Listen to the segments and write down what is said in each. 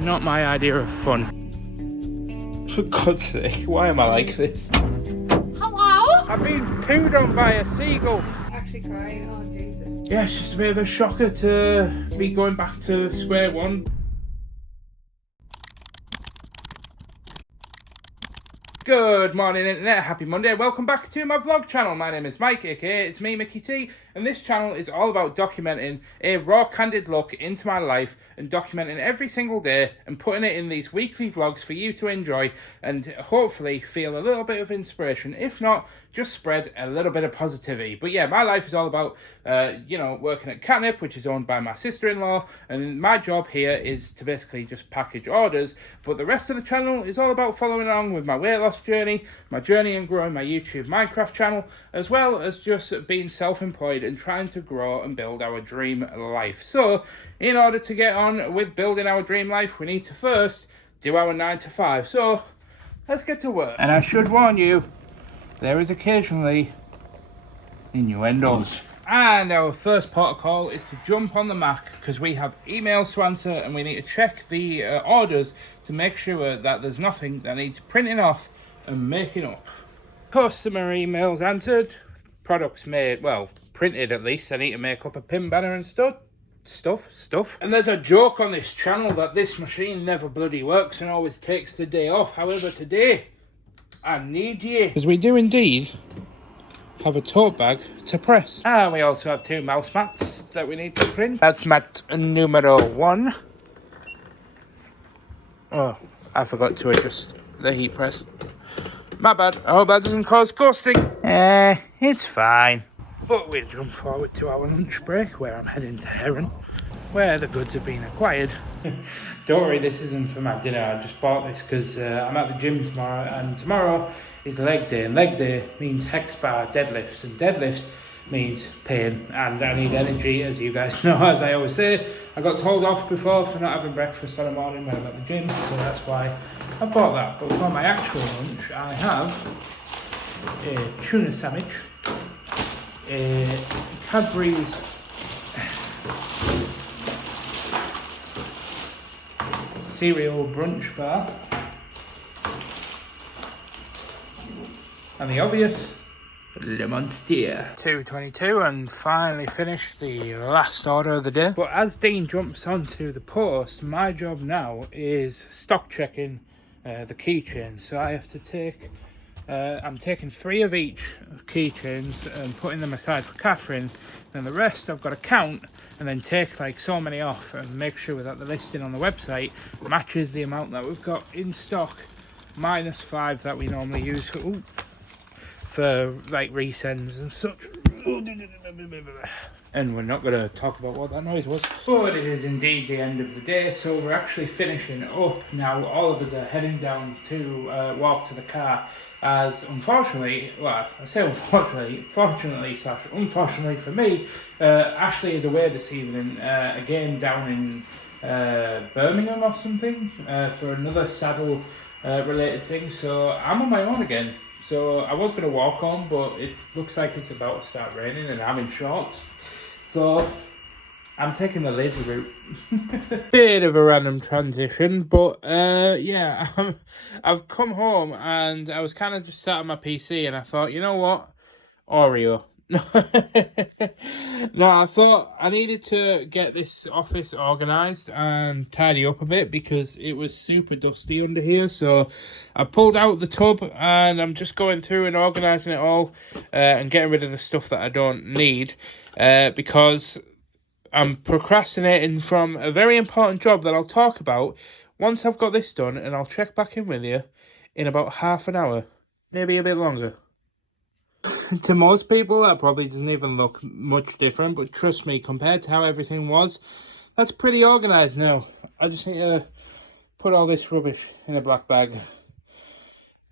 Not my idea of fun. For God's sake, why am I like this? Hello? I've been pooed on by a seagull. Actually crying, oh Jesus. Yeah, it's just a bit of a shocker to be going back to square one. Good morning internet, happy Monday, welcome back to my vlog channel. My name is Mike, aka it's me, Mickey T, and this channel is all about documenting a raw, candid look into my life and documenting every single day and putting it in these weekly vlogs for you to enjoy and hopefully feel a little bit of inspiration. If not, just spread a little bit of positivity. But yeah, my life is all about, working at Katnipp, which is owned by my sister-in-law, and my job here is to basically just package orders. But the rest of the channel is all about following along with my weight loss journey, my journey in growing my YouTube Minecraft channel, as well as just being self-employed and trying to grow and build our dream life. So, in order to get on with building our dream life, we need to first do our 9 to 5. So, let's get to work. And I should warn you, there is occasionally innuendos. And our first protocol is to jump on the Mac because we have emails to answer and we need to check the orders to make sure that there's nothing that needs printing off and making up. Customer emails answered, products made, well, printed at least. I need to make up a pin banner and stuff. And there's a joke on this channel that this machine never bloody works and always takes the day off. However, today, I need you. Because we do indeed have a tote bag to press. And we also have 2 mouse mats that we need to print. That's mat numero 1. Oh, I forgot to adjust the heat press. My bad. I hope that doesn't cause ghosting. It's fine. But we'll jump forward to our lunch break where I'm heading to Heron, where the goods have been acquired. Don't worry, this isn't for my dinner. I just bought this because I'm at the gym tomorrow, and tomorrow is leg day, and leg day means hex bar deadlifts, and deadlifts means pain, and I need energy, as you guys know. As I always say, I got told off before for not having breakfast on the morning when I'm at the gym, so that's why I bought that. But for my actual lunch, I have a tuna sandwich, a Cadbury's cereal brunch bar, and the obvious Le Monster. 2:22 and finally finished the last order of the day. But as Dean jumps onto the post, my job now is stock checking the keychains. So I have to take, I'm taking 3 of each keychains and putting them aside for Catherine. Then the rest I've got to count and then take like so many off and make sure that the listing on the website matches the amount that we've got in stock, minus 5 that we normally use for like resends and such. And we're not going to talk about what that noise was. But it is indeed the end of the day, so we're actually finishing up now. All of us are heading down to walk to the car, as unfortunately, well, I say unfortunately, fortunately slash unfortunately for me, Ashley is away this evening, again down in Birmingham or something, for another saddle related thing, so I'm on my own again. So I was going to walk home, but it looks like it's about to start raining and I'm in shorts. So I'm taking the lazy route. Bit of a random transition, but yeah, I've come home and I was kind of just sat on my PC and I thought, you know what? Oreo. No, I thought I needed to get this office organised and tidy up a bit because it was super dusty under here. So I pulled out the tub and I'm just going through and organising it all and getting rid of the stuff that I don't need because I'm procrastinating from a very important job that I'll talk about once I've got this done, and I'll check back in with you in about half an hour, maybe a bit longer. To most people, that probably doesn't even look much different, but trust me, compared to how everything was, that's pretty organised now. I just need to put all this rubbish in a black bag.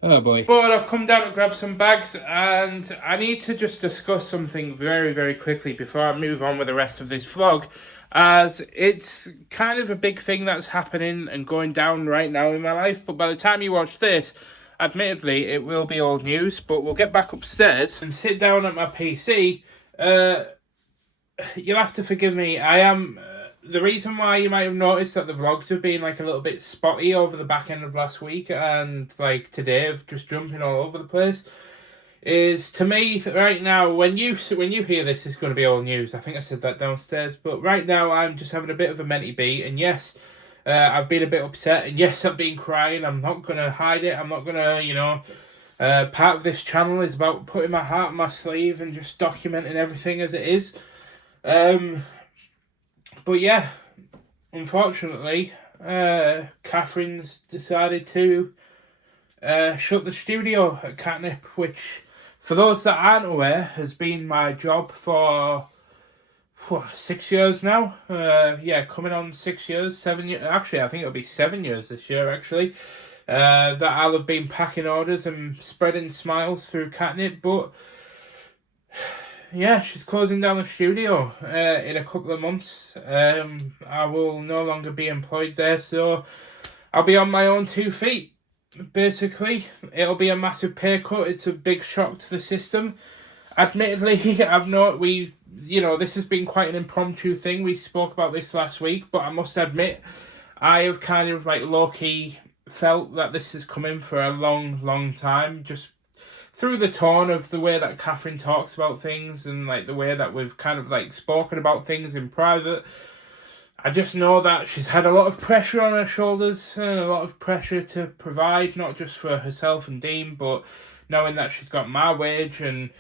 Oh boy. But I've come down to grab some bags, and I need to just discuss something very, very quickly before I move on with the rest of this vlog, as it's kind of a big thing that's happening and going down right now in my life, but by the time you watch this, admittedly, it will be old news, but we'll get back upstairs and sit down at my PC. You'll have to forgive me. I am the reason why you might have noticed that the vlogs have been like a little bit spotty over the back end of last week and like today of just jumping all over the place is, to me right now, when you hear this, it's going to be old news. I think I said that downstairs, but right now I'm just having a bit of a mentally beat, and yes, I've been a bit upset, and yes, I've been crying. I'm not going to hide it. I'm not going to, part of this channel is about putting my heart on my sleeve and just documenting everything as it is. But yeah, unfortunately, Catherine's decided to shut the studio at Katnipp, which, for those that aren't aware, has been my job for 6 years now. Coming on 6 years, 7 years. Actually, I think it'll be 7 years this year, actually. That I'll have been packing orders and spreading smiles through Katnipp, but yeah, she's closing down the studio in a couple of months. I will no longer be employed there, so I'll be on my own 2 feet. Basically, it'll be a massive pay cut. It's a big shock to the system. Admittedly, this has been quite an impromptu thing. We spoke about this last week, but I must admit, I have kind of like low-key felt that this has come in for a long, long time, just through the tone of the way that Catherine talks about things and like the way that we've kind of like spoken about things in private. I just know that she's had a lot of pressure on her shoulders and a lot of pressure to provide, not just for herself and Dean, but knowing that she's got my wage and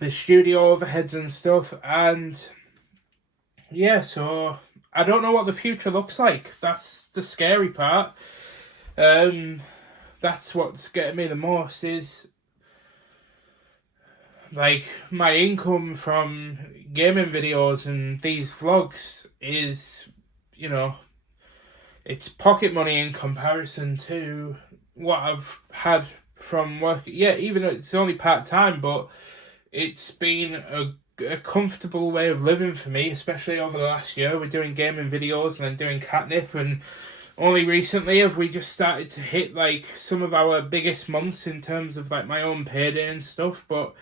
the studio overheads and stuff. And yeah, so I don't know what the future looks like. That's the scary part. That's what's getting me the most, is like my income from gaming videos and these vlogs is, it's pocket money in comparison to what I've had from work. Yeah, even though it's only part-time, but it's been a comfortable way of living for me, especially over the last year. We're doing gaming videos and then doing Katnipp, and only recently have we just started to hit like some of our biggest months in terms of like my own payday and stuff. But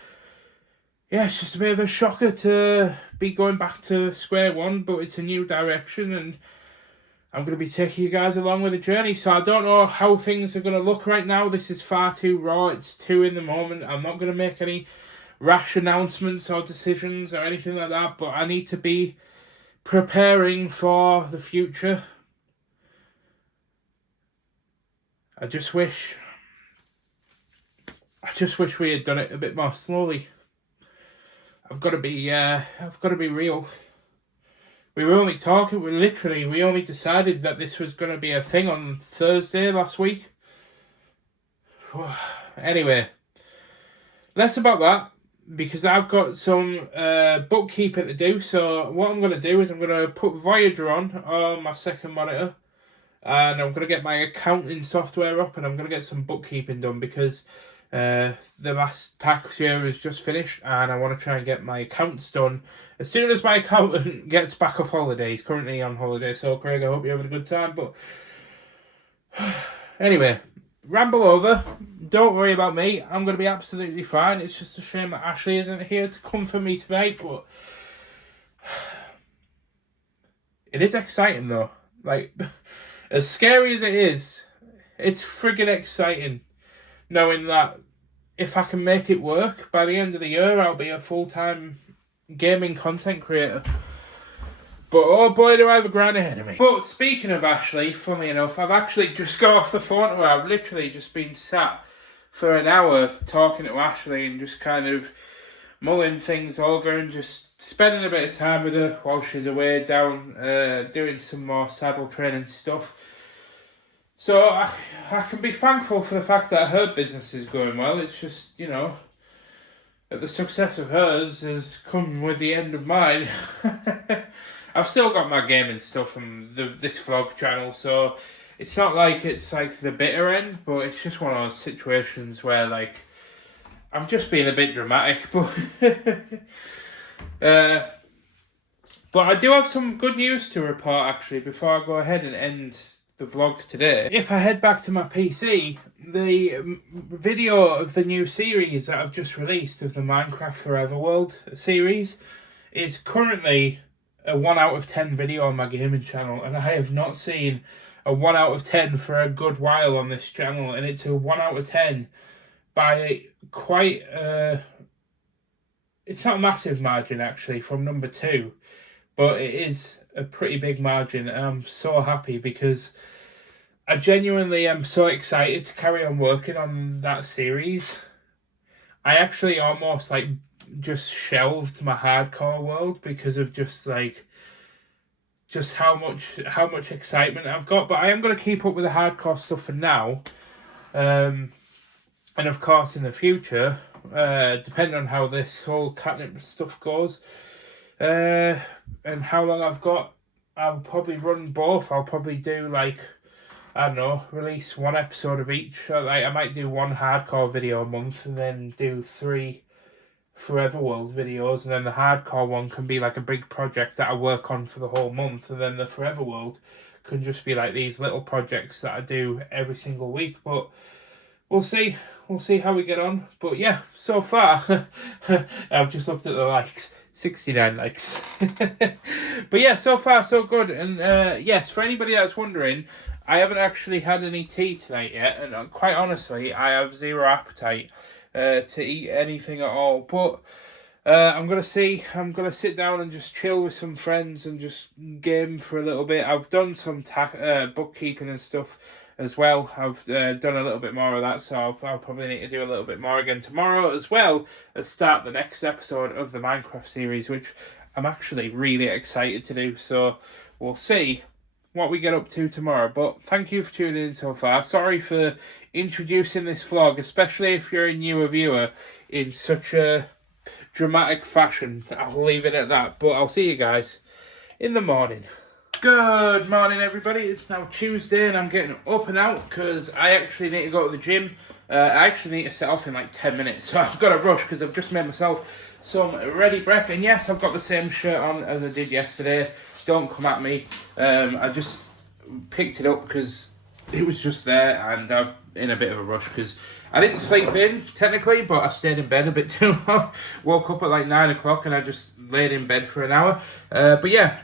yeah, it's just a bit of a shocker to be going back to square one, but it's a new direction and I'm going to be taking you guys along with the journey. So I don't know how things are going to look right now. This is far too raw. It's too in the moment. I'm not going to make any rash announcements or decisions or anything like that, but I need to be preparing for the future. I just wish we had done it a bit more slowly. I've got to be real. We only decided that this was going to be a thing on Thursday last week. Anyway, less about that, because I've got some bookkeeping to do. So what I'm going to do is I'm going to put Voyager on my second monitor, and I'm going to get my accounting software up, and I'm going to get some bookkeeping done, because the last tax year is just finished and I want to try and get my accounts done as soon as my accountant gets back off holiday. He's currently on holiday, so Craig, I hope you're having a good time. But anyway, ramble over. Don't worry about me. I'm going to be absolutely fine. It's just a shame that Ashley isn't here to comfort me tonight, but it is exciting though. Like, as scary as it is, it's friggin' exciting knowing that if I can make it work, by the end of the year, I'll be a full-time gaming content creator. But oh boy, do I have a grind ahead of me. But speaking of Ashley, funnily enough, I've actually just got off the phone to her. I've literally just been sat for an hour talking to Ashley and just kind of mulling things over and just spending a bit of time with her while she's away down doing some more saddle training stuff. So I can be thankful for the fact that her business is going well. It's just, that the success of hers has come with the end of mine. I've still got my gaming stuff from this vlog channel, so it's not like it's like the bitter end, but it's just one of those situations where like I'm just being a bit dramatic. But I do have some good news to report actually before I go ahead and end the vlog today. If I head back to my PC, the video of the new series that I've just released of the Minecraft Forever World series is currently a 1 out of 10 video on my gaming channel, and I have not seen a 1 out of 10 for a good while on this channel, and it's a 1 out of 10 by quite it's not a massive margin actually from number 2, but it is a pretty big margin, and I'm so happy because I genuinely am so excited to carry on working on that series. I actually almost like just shelved my hardcore world because of just how much excitement I've got, but I am going to keep up with the hardcore stuff for now, and of course in the future, depending on how this whole Katnipp stuff goes, and how long I've got, I'll probably run both. I'll probably do like, I don't know, release 1 episode of each. Like I might do 1 hardcore video a month and then do 3 Forever World videos, and then the hardcore one can be like a big project that I work on for the whole month, and then the Forever World can just be like these little projects that I do every single week. But we'll see how we get on. But yeah, so far I've just looked at the likes, 69 likes. But yeah, so far so good. And yes, for anybody that's wondering, I haven't actually had any tea tonight yet, and quite honestly I have zero appetite to eat anything at all. But I'm gonna sit down and just chill with some friends and just game for a little bit. I've done some bookkeeping and stuff as well. I've done a little bit more of that, so I'll probably need to do a little bit more again tomorrow, as well as start the next episode of the Minecraft series, which I'm actually really excited to do. So we'll see what we get up to tomorrow. But thank you for tuning in so far. Sorry for introducing this vlog, especially if you're a newer viewer, in such a dramatic fashion. I'll leave it at that, but I'll see you guys in the morning. Good morning everybody, it's now Tuesday and I'm getting up and out because I actually need to go to the gym. I actually need to set off in like 10 minutes, so I've got to rush because I've just made myself some ready breakfast. And yes, I've got the same shirt on as I did yesterday. Don't come at me. I just picked it up because it was just there, and I'm in a bit of a rush because I didn't sleep in technically, but I stayed in bed a bit too long. Woke up at like 9 o'clock and I just laid in bed for an hour. But yeah,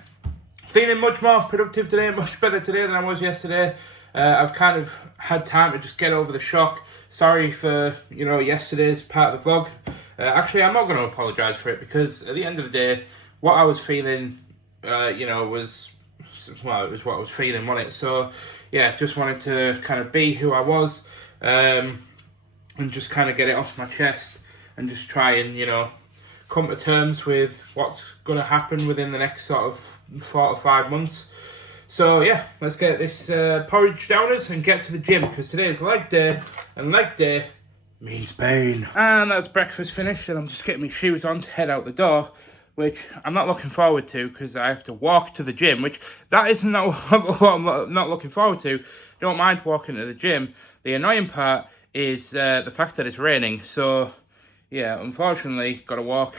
feeling much more productive today, much better today than I was yesterday. I've kind of had time to just get over the shock. Sorry for, yesterday's part of the vlog. Actually, I'm not going to apologise for it because at the end of the day, what I was feeling, it was what I was feeling, wasn't it? So, yeah, just wanted to kind of be who I was, and just kind of get it off my chest and just try and, come to terms with what's going to happen within the next sort of 4 to 5 months. So, yeah, let's get this porridge down us and get to the gym, because today is leg day, and leg day means pain. And that's breakfast finished, and I'm just getting my shoes on to head out the door, which I'm not looking forward to because I have to walk to the gym, which that is not what I'm not looking forward to. Don't mind walking to the gym. The annoying part is the fact that it's raining. So, yeah, unfortunately, got to walk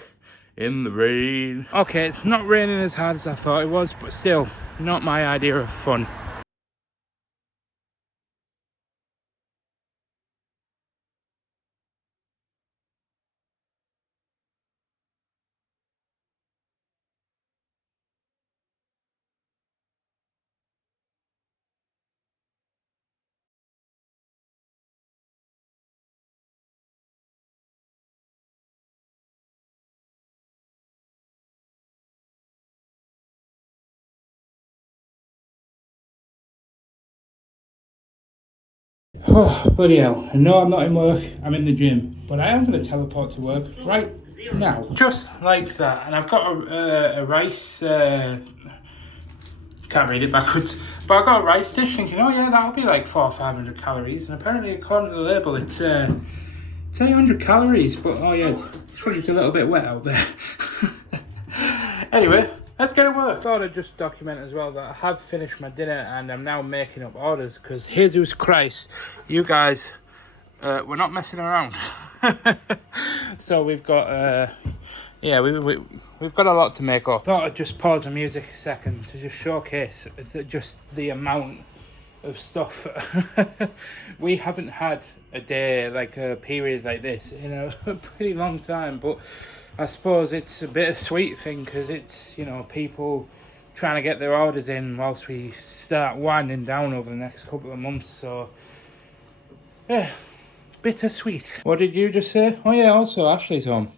in the rain. Okay, it's not raining as hard as I thought it was, but still, not my idea of fun. Oh, bloody hell. No, I'm not in work. I'm in the gym. But I am going to teleport to work right now. Just like that. And I've got a rice... can't read it backwards. But I got a rice dish thinking, oh yeah, that'll be like 400 or 500 calories. And apparently, according to the label, it's 800 calories. But oh yeah, it's probably just a little bit wet out there. Anyway, let's get to work. I thought I'd just document as well that I have finished my dinner and I'm now making up orders, because Jesus Christ, you guys, we're not messing around. So we've got, we've got a lot to make up. Thought I'd just pause the music a second to just showcase just the amount of stuff. We haven't had a day, like a period like this, in a pretty long time, but I suppose it's a bit of a sweet thing because it's, you know, people trying to get their orders in whilst we start winding down over the next couple of months. So, yeah, bittersweet. What did you just say? Oh yeah, also Ashley's home.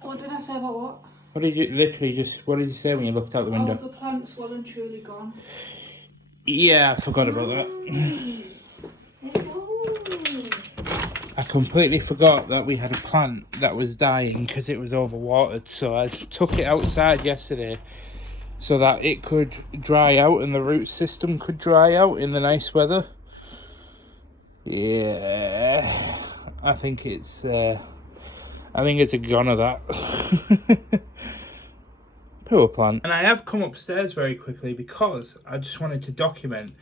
What did I say about what? What did you say when you looked out the window? Oh, the plant's well and truly gone. Yeah, I forgot about that. I completely forgot that we had a plant that was dying because it was overwatered. So I took it outside yesterday so that it could dry out and the root system could dry out in the nice weather. Yeah, I think it's a goner, that. Poor plant. And I have come upstairs very quickly because I just wanted to document.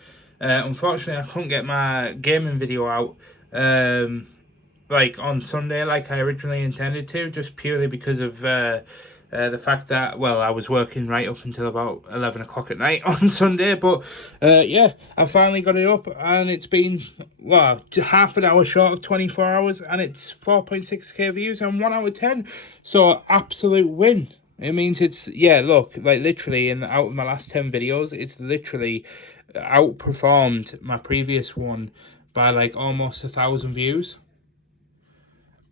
Unfortunately, I couldn't get my gaming video out like on Sunday like I originally intended to, just purely because of the fact that, well, I was working right up until about 11 o'clock at night on Sunday. But yeah, I finally got it up and it's been, well, half an hour short of 24 hours and it's 4.6k views and 1 hour 10. So absolute win. It means it's, yeah, look, like literally out of my last 10 videos, it's literally outperformed my previous one by like almost 1,000 views.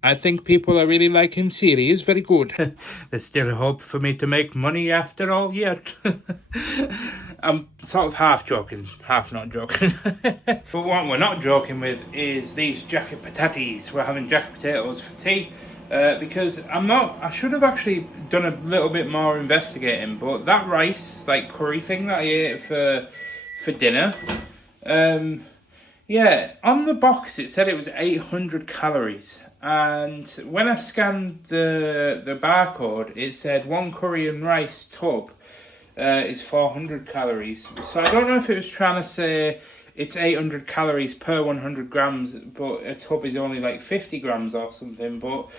I think people are really liking series. Very good. There's still hope for me to make money after all yet. I'm sort of half joking, half not joking. But what we're not joking with is these jacket pataties. We're having jacket potatoes for tea. Because I should have actually done a little bit more investigating, but that rice, like curry thing that I ate for dinner, yeah, on the box it said it was 800 calories. And when I scanned the barcode, it said 1 curry and rice tub is 400 calories. So I don't know if it was trying to say it's 800 calories per 100 grams, but a tub is only like 50 grams or something. But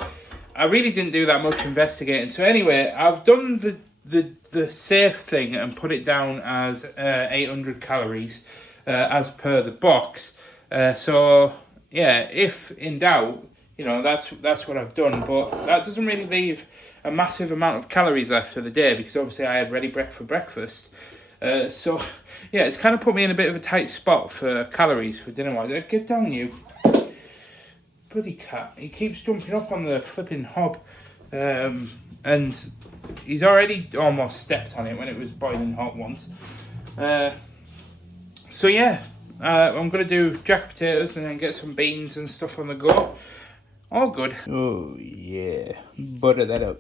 I really didn't do that much investigating. So anyway, I've done the safe thing and put it down as 800 calories as per the box. So yeah, if in doubt, you know, that's what I've done. But that doesn't really leave a massive amount of calories left for the day because obviously I had ready for breakfast. So yeah, it's kind of put me in a bit of a tight spot for calories for dinner wise. Get down, you bloody cat. He keeps jumping up on the flipping hob. And he's already almost stepped on it when it was boiling hot once. So yeah, I'm going to do jack potatoes and then get some beans and stuff on the go. All good. Oh yeah, butter that up.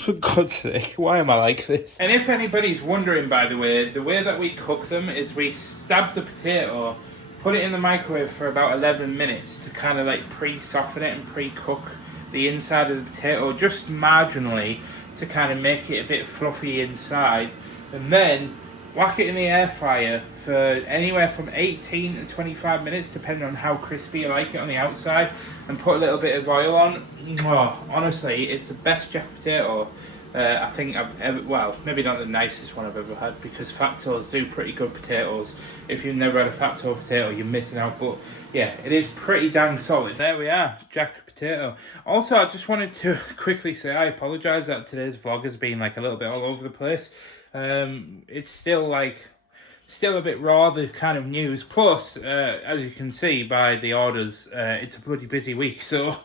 For God's sake, why am I like this? And if anybody's wondering, by the way that we cook them is we stab the potato, put it in the microwave for about 11 minutes to kind of like pre-soften it and pre-cook the inside of the potato just marginally to kind of make it a bit fluffy inside, and then whack it in the air fryer for anywhere from 18 to 25 minutes depending on how crispy you like it on the outside, and put a little bit of oil on. Oh, honestly, it's the best jack potato I think I've ever, well, maybe not the nicest one I've ever had because Fat Toes do pretty good potatoes. If you've never had a Fat Toe potato, you're missing out, but yeah, it is pretty dang solid. There we are, jack potato. Also, I just wanted to quickly say I apologise that today's vlog has been like a little bit all over the place. It's still a bit raw, the kind of news. Plus, as you can see by the orders, it's a bloody busy week. So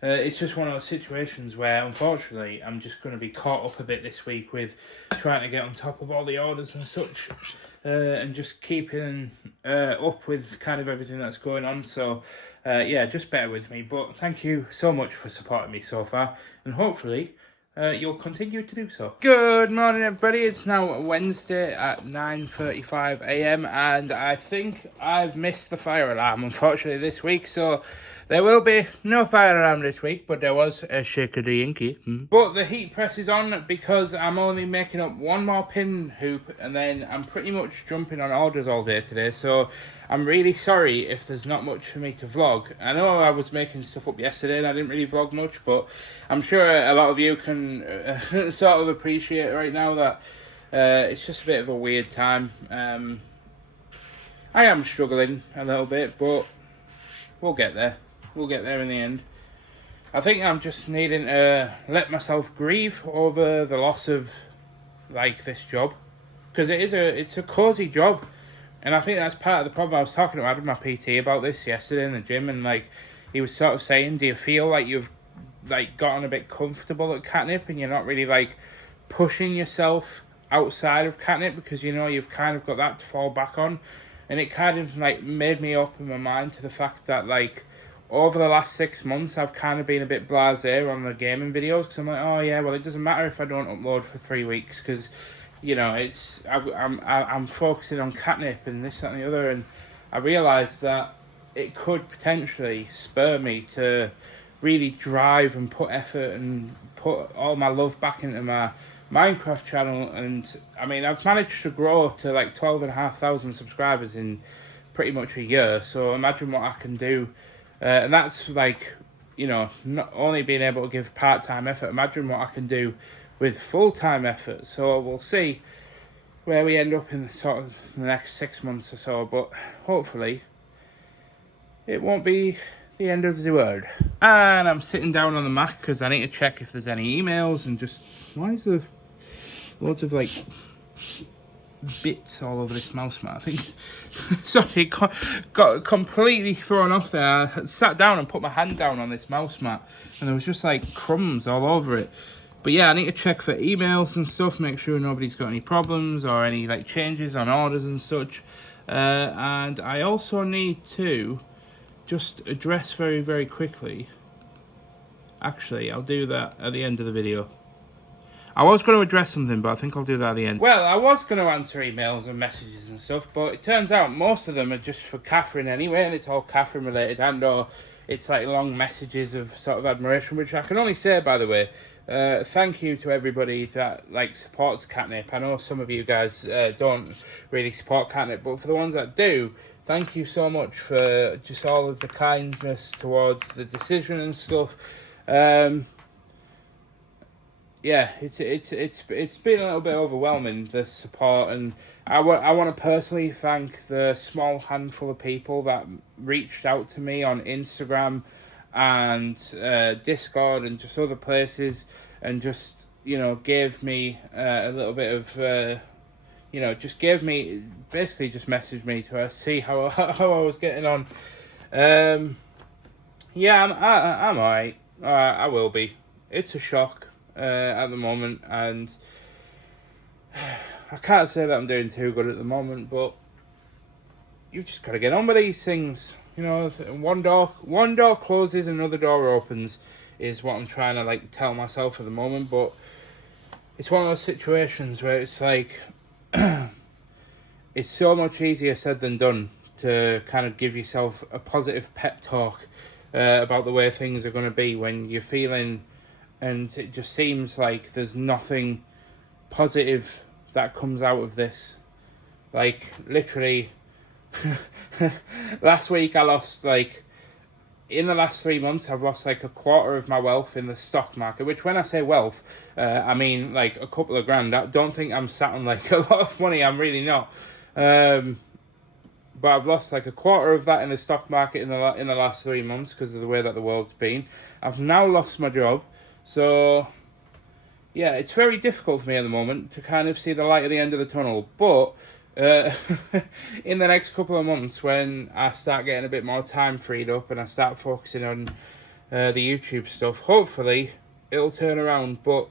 it's just one of those situations where, unfortunately, I'm just going to be caught up a bit this week with trying to get on top of all the orders and such, and just keeping up with kind of everything that's going on. So yeah, just bear with me. But thank you so much for supporting me so far, and hopefully you'll continue to do so. Good morning, everybody. It's now Wednesday at 9:35 a.m. and I think I've missed the fire alarm, unfortunately, this week. So there will be no fire alarm this week, but there was a shakady-inky. But the heat press is on because I'm only making up one more pin hoop and then I'm pretty much jumping on orders all day today. So I'm really sorry if there's not much for me to vlog. I know I was making stuff up yesterday and I didn't really vlog much, but I'm sure a lot of you can sort of appreciate right now that it's just a bit of a weird time. I am struggling a little bit, but we'll get there. We'll get there in the end. I think I'm just needing to let myself grieve over the loss of like this job, because it's a cozy job, and I think that's part of the problem. I was talking to my PT about this yesterday in the gym, and like he was sort of saying, do you feel like you've like gotten a bit comfortable at Katnipp and you're not really like pushing yourself outside of Katnipp, because you know you've kind of got that to fall back on? And it kind of like made me open my mind to the fact that like over the last 6 months I've kind of been a bit blasé on the gaming videos, because I'm like, oh yeah, well it doesn't matter if I don't upload for 3 weeks, because you know I'm focusing on Katnipp and this, that and the other. And I realised that it could potentially spur me to really drive and put effort and put all my love back into my Minecraft channel. And I mean, I've managed to grow to like 12,500 subscribers in pretty much a year, so imagine what I can do. And that's like, you know, not only being able to give part-time effort, imagine what I can do with full-time effort. So we'll see where we end up in the sort of the next 6 months or so, but hopefully it won't be the end of the world. And I'm sitting down on the Mac because I need to check if there's any emails, and just, why is there loads of like bits all over this mouse mat? I think sorry, got completely thrown off there. I sat down and put my hand down on this mouse mat and there was just like crumbs all over it. But yeah, I need to check for emails and stuff, make sure nobody's got any problems or any like changes on orders and such. And I also need to just address very, very quickly. Actually, I'll do that at the end of the video. I was going to address something, but I think I'll do that at the end. Well, I was going to answer emails and messages and stuff, but it turns out most of them are just for Catherine anyway, and it's all Catherine related, and or it's like long messages of sort of admiration, which I can only say, by the way, thank you to everybody that like supports Katnipp. I know some of you guys don't really support Katnipp, but for the ones that do, thank you so much for just all of the kindness towards the decision and stuff. Yeah, it's been a little bit overwhelming, the support, and I want to personally thank the small handful of people that reached out to me on Instagram and Discord and just other places, and just, you know, gave me a little bit of, you know, just gave me, basically just messaged me to see how I was getting on. Yeah, I'm alright. I will be. It's a shock at the moment, and I can't say that I'm doing too good at the moment, but you've just got to get on with these things. You know, one door closes, another door opens, is what I'm trying to like tell myself at the moment. But it's one of those situations where it's like it's so much easier said than done to kind of give yourself a positive pep talk about the way things are going to be when you're feeling, and it just seems like there's nothing positive that comes out of this. Like, literally, last week I lost, like, in the last 3 months, I've lost like a quarter of my wealth in the stock market, which when I say wealth, I mean like a couple of grand. I don't think I'm sat on like a lot of money, I'm really not. But I've lost like a quarter of that in the stock market in the last 3 months because of the way that the world's been. I've now lost my job. So, yeah, it's very difficult for me at the moment to kind of see the light at the end of the tunnel. But in the next couple of months, when I start getting a bit more time freed up and I start focusing on the YouTube stuff, hopefully it'll turn around. But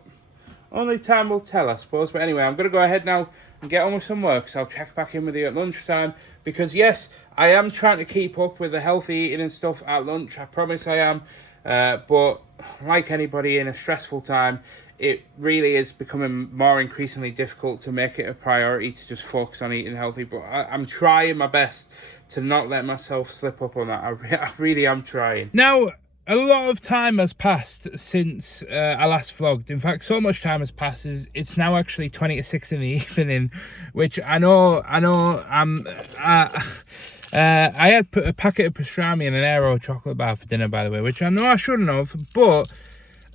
only time will tell, I suppose. But anyway, I'm going to go ahead now and get on with some work. So I'll check back in with you at lunchtime. Because, yes, I am trying to keep up with the healthy eating and stuff at lunch. I promise I am. But like anybody in a stressful time, it really is becoming more increasingly difficult to make it a priority to just focus on eating healthy. But I'm trying my best to not let myself slip up on that. I really am trying. Now, a lot of time has passed since I last vlogged. In fact, so much time has passed, it's now actually 20 to 6 in the evening, which I had put a packet of pastrami and an Aero chocolate bar for dinner, by the way, which I know I shouldn't have, but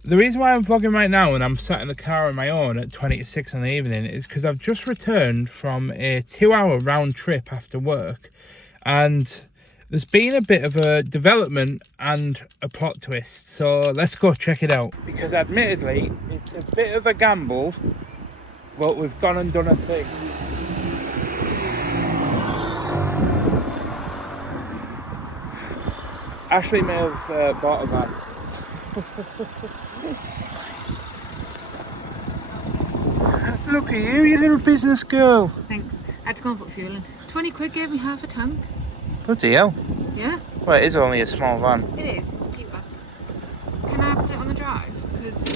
the reason why I'm vlogging right now and I'm sat in the car on my own at 20 to 6 in the evening is because I've just returned from a 2-hour round trip after work, and There's been a bit of a development and a plot twist, so let's go check it out. Because admittedly, it's a bit of a gamble, but we've gone and done a thing. Ashley may have bought a van. Look at you little business girl. Thanks. I had to go and put fuel in. 20 quid gave me half a tank. Bloody hell. Yeah. Well, it is only a small van. It is. It's cute as. Can I put it on the drive? Because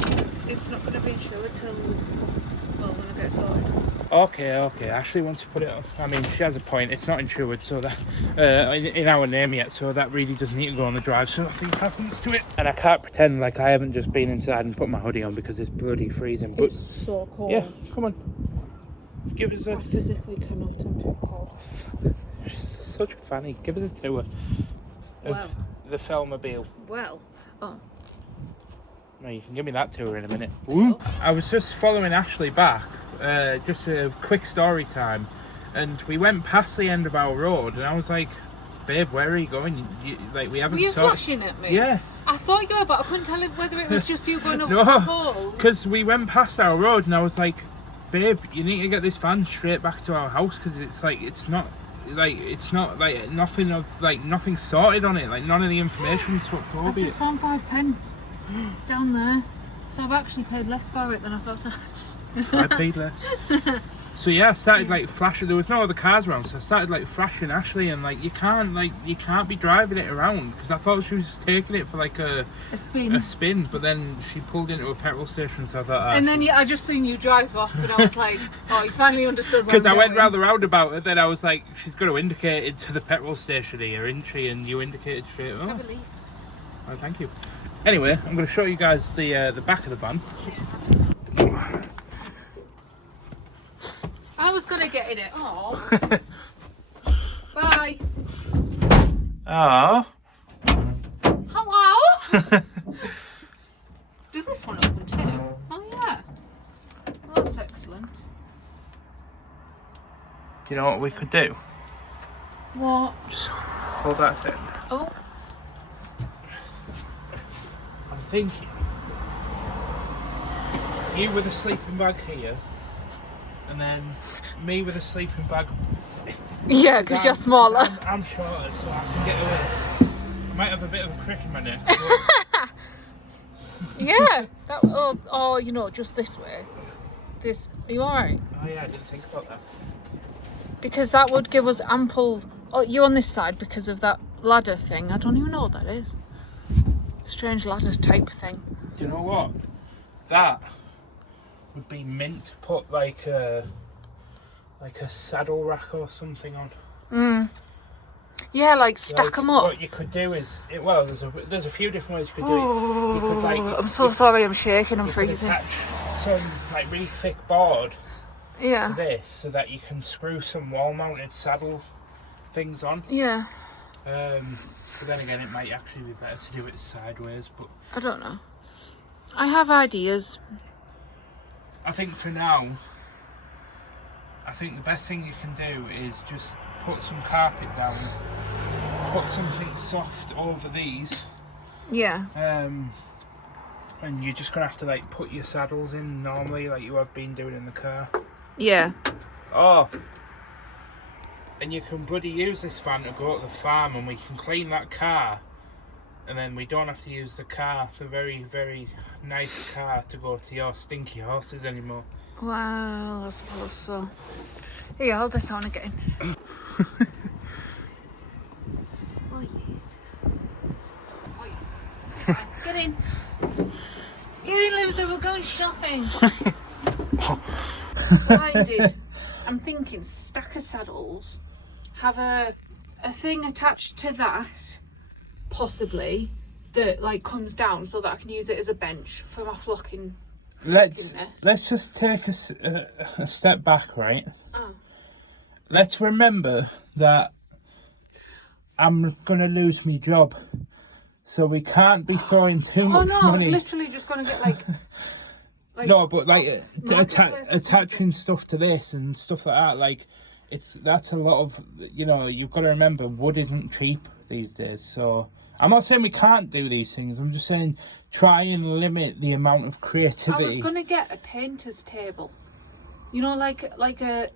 it's not going to be insured till, well, when I get sorted. Okay. Ashley wants to put it on. I mean, she has a point. It's not insured, so that in our name yet, so that really doesn't need to go on the drive. So nothing happens to it. And I can't pretend like I haven't just been inside and put my hoodie on because it's bloody freezing. But It's so cold. yeah, come on. Give us a. I physically cannot. I'm too cold. Such a fanny. Give us a tour of Wow. the Felmobile. Well. Oh. No, you can give me that tour in a minute. Ooh. I was just following Ashley back, just a quick story time, and we went past the end of our road, and I was like, "Babe, where are you going? Like we haven't." Were you flashing at me? Yeah. I thought you were, but I couldn't tell whether it was just you going up the No, hole. because we went past our road, and I was like, "Babe, you need to get this van straight back to our house because it's not nothing sorted on it. Like none of the information swapped over. I've just found 5 pence down there, so I've actually paid less for it than I thought I paid less. So yeah, I started like flashing. There was no other cars around, so I started like flashing Ashley, and like you can't be driving it around because I thought she was taking it for like a spin. But then she pulled into a petrol station, so I thought. And then I just seen you drive off, and I was like, oh, he's finally understood. Because I went round the roundabout, and then I was like, she's got to indicate into the petrol station here, isn't she? And you indicated straight. Oh, I believe. Oh, thank you. Anyway, I'm going to show you guys the back of the van. I was gonna get in it. Oh. Bye. Oh. Hello. Does this one open too? Oh yeah. Well, that's excellent. Do you know what we could do? What? Just hold that second. Oh. I'm thinking. You with a sleeping bag here, and then me with a sleeping bag. Yeah, because you're smaller. I'm shorter, so I can get away. I might have a bit of a crick in my neck. Yeah. Or you know, just this way. This. Are you alright? Oh yeah, I didn't think about that. Because that would give us ample. Oh, you on this side because of that ladder thing. I don't even know what that is. Strange ladder type thing. Do you know what? That would be mint to put like a saddle rack or something on. Yeah, like stack them up. What you could do is, there's a few different ways you could do it. You could like. I'm so sorry. I'm shaking. I'm freezing. Attach some like really thick board Yeah. to this so that you can screw some wall-mounted saddle things on. Yeah. But then again, it might actually be better to do it sideways. But I don't know. I have ideas. I think for now, the best thing you can do is just put some carpet down, put something soft over these. Yeah. And you're just gonna have to like put your saddles in normally, like you have been doing in the car. Yeah. Oh. And you can bloody use this van to go to the farm, and we can clean that car, and then we don't have to use the very, very nice car to go to your stinky horses anymore. Well, I suppose so. Here, hold this on again. Get in. Get in, loser, we're going shopping. Blinded. I'm thinking stack of saddles, have a thing attached to that, possibly, that like comes down so that I can use it as a bench for my flocking. Let's just take a step back, right? Oh. Let's remember that I'm gonna lose my job, so we can't be throwing too much money. Oh no, I was literally just gonna get like no, but like attaching stuff to this and stuff like that, like that's a lot of, you know, you've got to remember wood isn't cheap, these days. So I'm not saying we can't do these things. I'm just saying try and limit the amount of creativity. I was gonna get a painter's table. You know, like a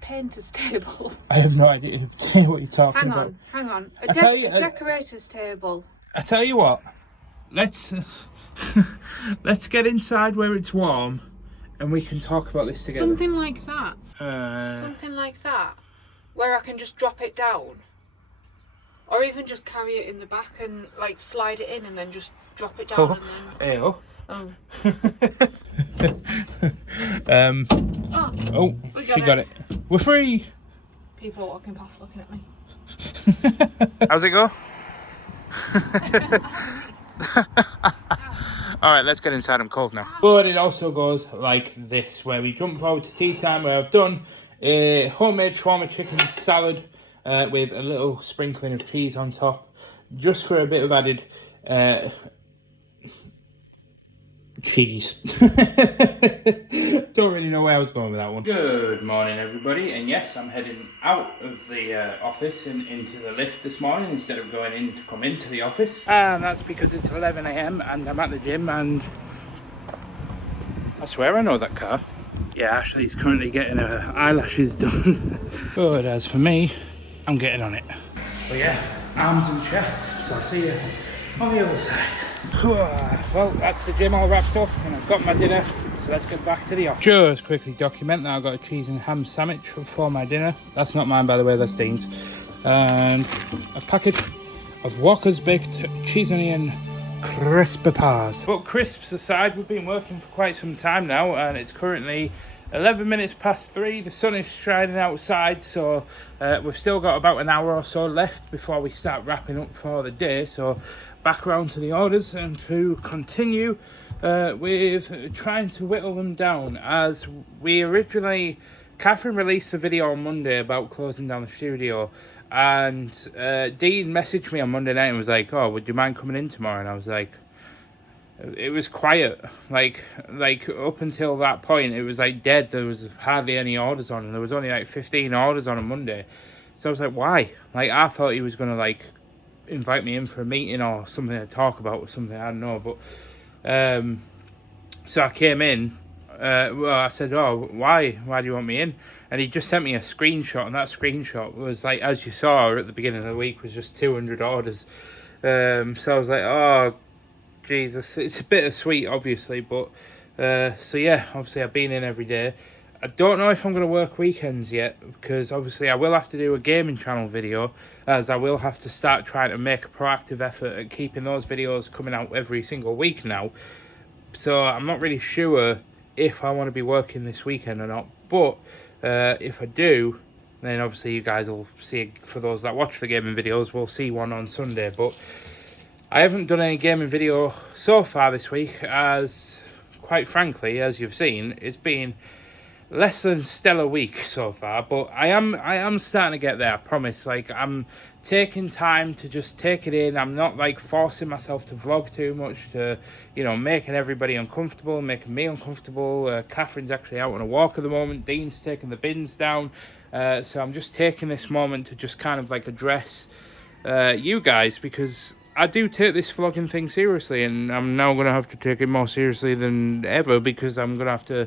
painter's table. I have no idea what you're talking about. Hang on. A decorator's table. I tell you what, let's get inside where it's warm, and we can talk about this together. Something like that. Something like that, where I can just drop it down, or even just carry it in the back and like slide it in and then just drop it down. Oh. She got it. We're free. People walking past looking at me. How's it go? Alright, let's get inside. I'm cold now. But it also goes like this, where we jump forward to tea time, where I've done a homemade shawarma chicken salad with a little sprinkling of cheese on top, just for a bit of added cheese. Don't really know where I was going with that one. Good morning, everybody, and yes, I'm heading out of the office and into the lift this morning instead of going in to come into the office. And that's because it's 11 AM and I'm at the gym, and I swear I know that car. Yeah, Ashley's currently getting her eyelashes done. But as for me, I'm getting on it. But yeah, arms and chest, so I'll see you on the other side. Well, that's the gym all wrapped up, and I've got my dinner, so let's get back to the office. Just quickly document that I've got a cheese and ham sandwich for my dinner. That's not mine, by the way, that's Dean's. And a packet of Walker's baked cheese onion crisp bars. But crisps aside, we've been working for quite some time now, and it's currently 11 minutes past 3. The sun is shining outside, so we've still got about an hour or so left before we start wrapping up for the day. So back around to the orders and to continue with trying to whittle them down. As we originally, Catherine released a video on Monday about closing down the studio, and Dean messaged me on Monday night and was like, oh, would you mind coming in tomorrow? And I was like, it was quiet, like up until that point it was like dead. There was hardly any orders on, and there was only like 15 orders on a Monday. So I was like, why? Like, I thought he was gonna like invite me in for a meeting or something to talk about or something, I don't know. But so I came in, well, I said, oh, why do you want me in? And he just sent me a screenshot, and that screenshot was like, as you saw at the beginning of the week, was just 200 orders. So I was like, oh Jesus, it's a bittersweet, obviously, but so yeah, obviously I've been in every day. I don't know if I'm going to work weekends yet, because obviously I will have to do a gaming channel video, as I will have to start trying to make a proactive effort at keeping those videos coming out every single week now. So I'm not really sure if I want to be working this weekend or not, but if I do, then obviously you guys will see, for those that watch the gaming videos, we'll see one on Sunday. But I haven't done any gaming video so far this week, as quite frankly, as you've seen, it's been less than stellar week so far. But I am starting to get there, I promise. Like, I'm taking time to just take it in. I'm not like forcing myself to vlog too much, to, you know, making everybody uncomfortable, making me uncomfortable. Catherine's actually out on a walk at the moment. Dean's taking the bins down. So I'm just taking this moment to just kind of like address you guys, because I do take this vlogging thing seriously, and I'm now going to have to take it more seriously than ever, because I'm going to have to,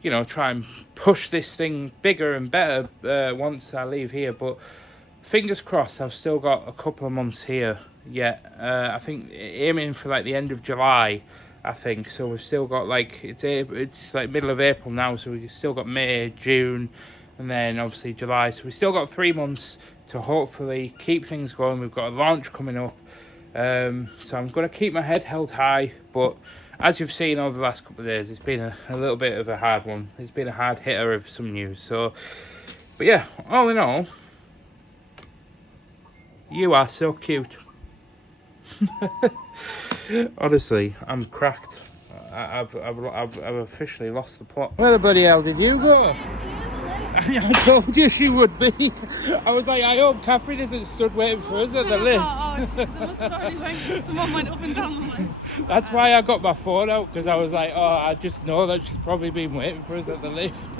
you know, try and push this thing bigger and better once I leave here. But fingers crossed, I've still got a couple of months here yet. I think aiming for like the end of July, I think. So we've still got like, it's like middle of April now, so we've still got May, June, and then obviously July. So we've still got 3 months to hopefully keep things going. We've got a launch coming up. So I'm going to keep my head held high, but as you've seen over the last couple of days, it's been a little bit of a hard one. It's been a hard hitter of some news. So, but yeah, all in all, you are so cute. Honestly, I'm cracked. I've officially lost the plot. Where the bloody hell did you go? I told you she would be. I was like, I hope Catherine isn't stood waiting for us at the lift. Someone went up and down the lift. That's why I got my phone out, because I was like, oh, I just know that she's probably been waiting for us at the lift.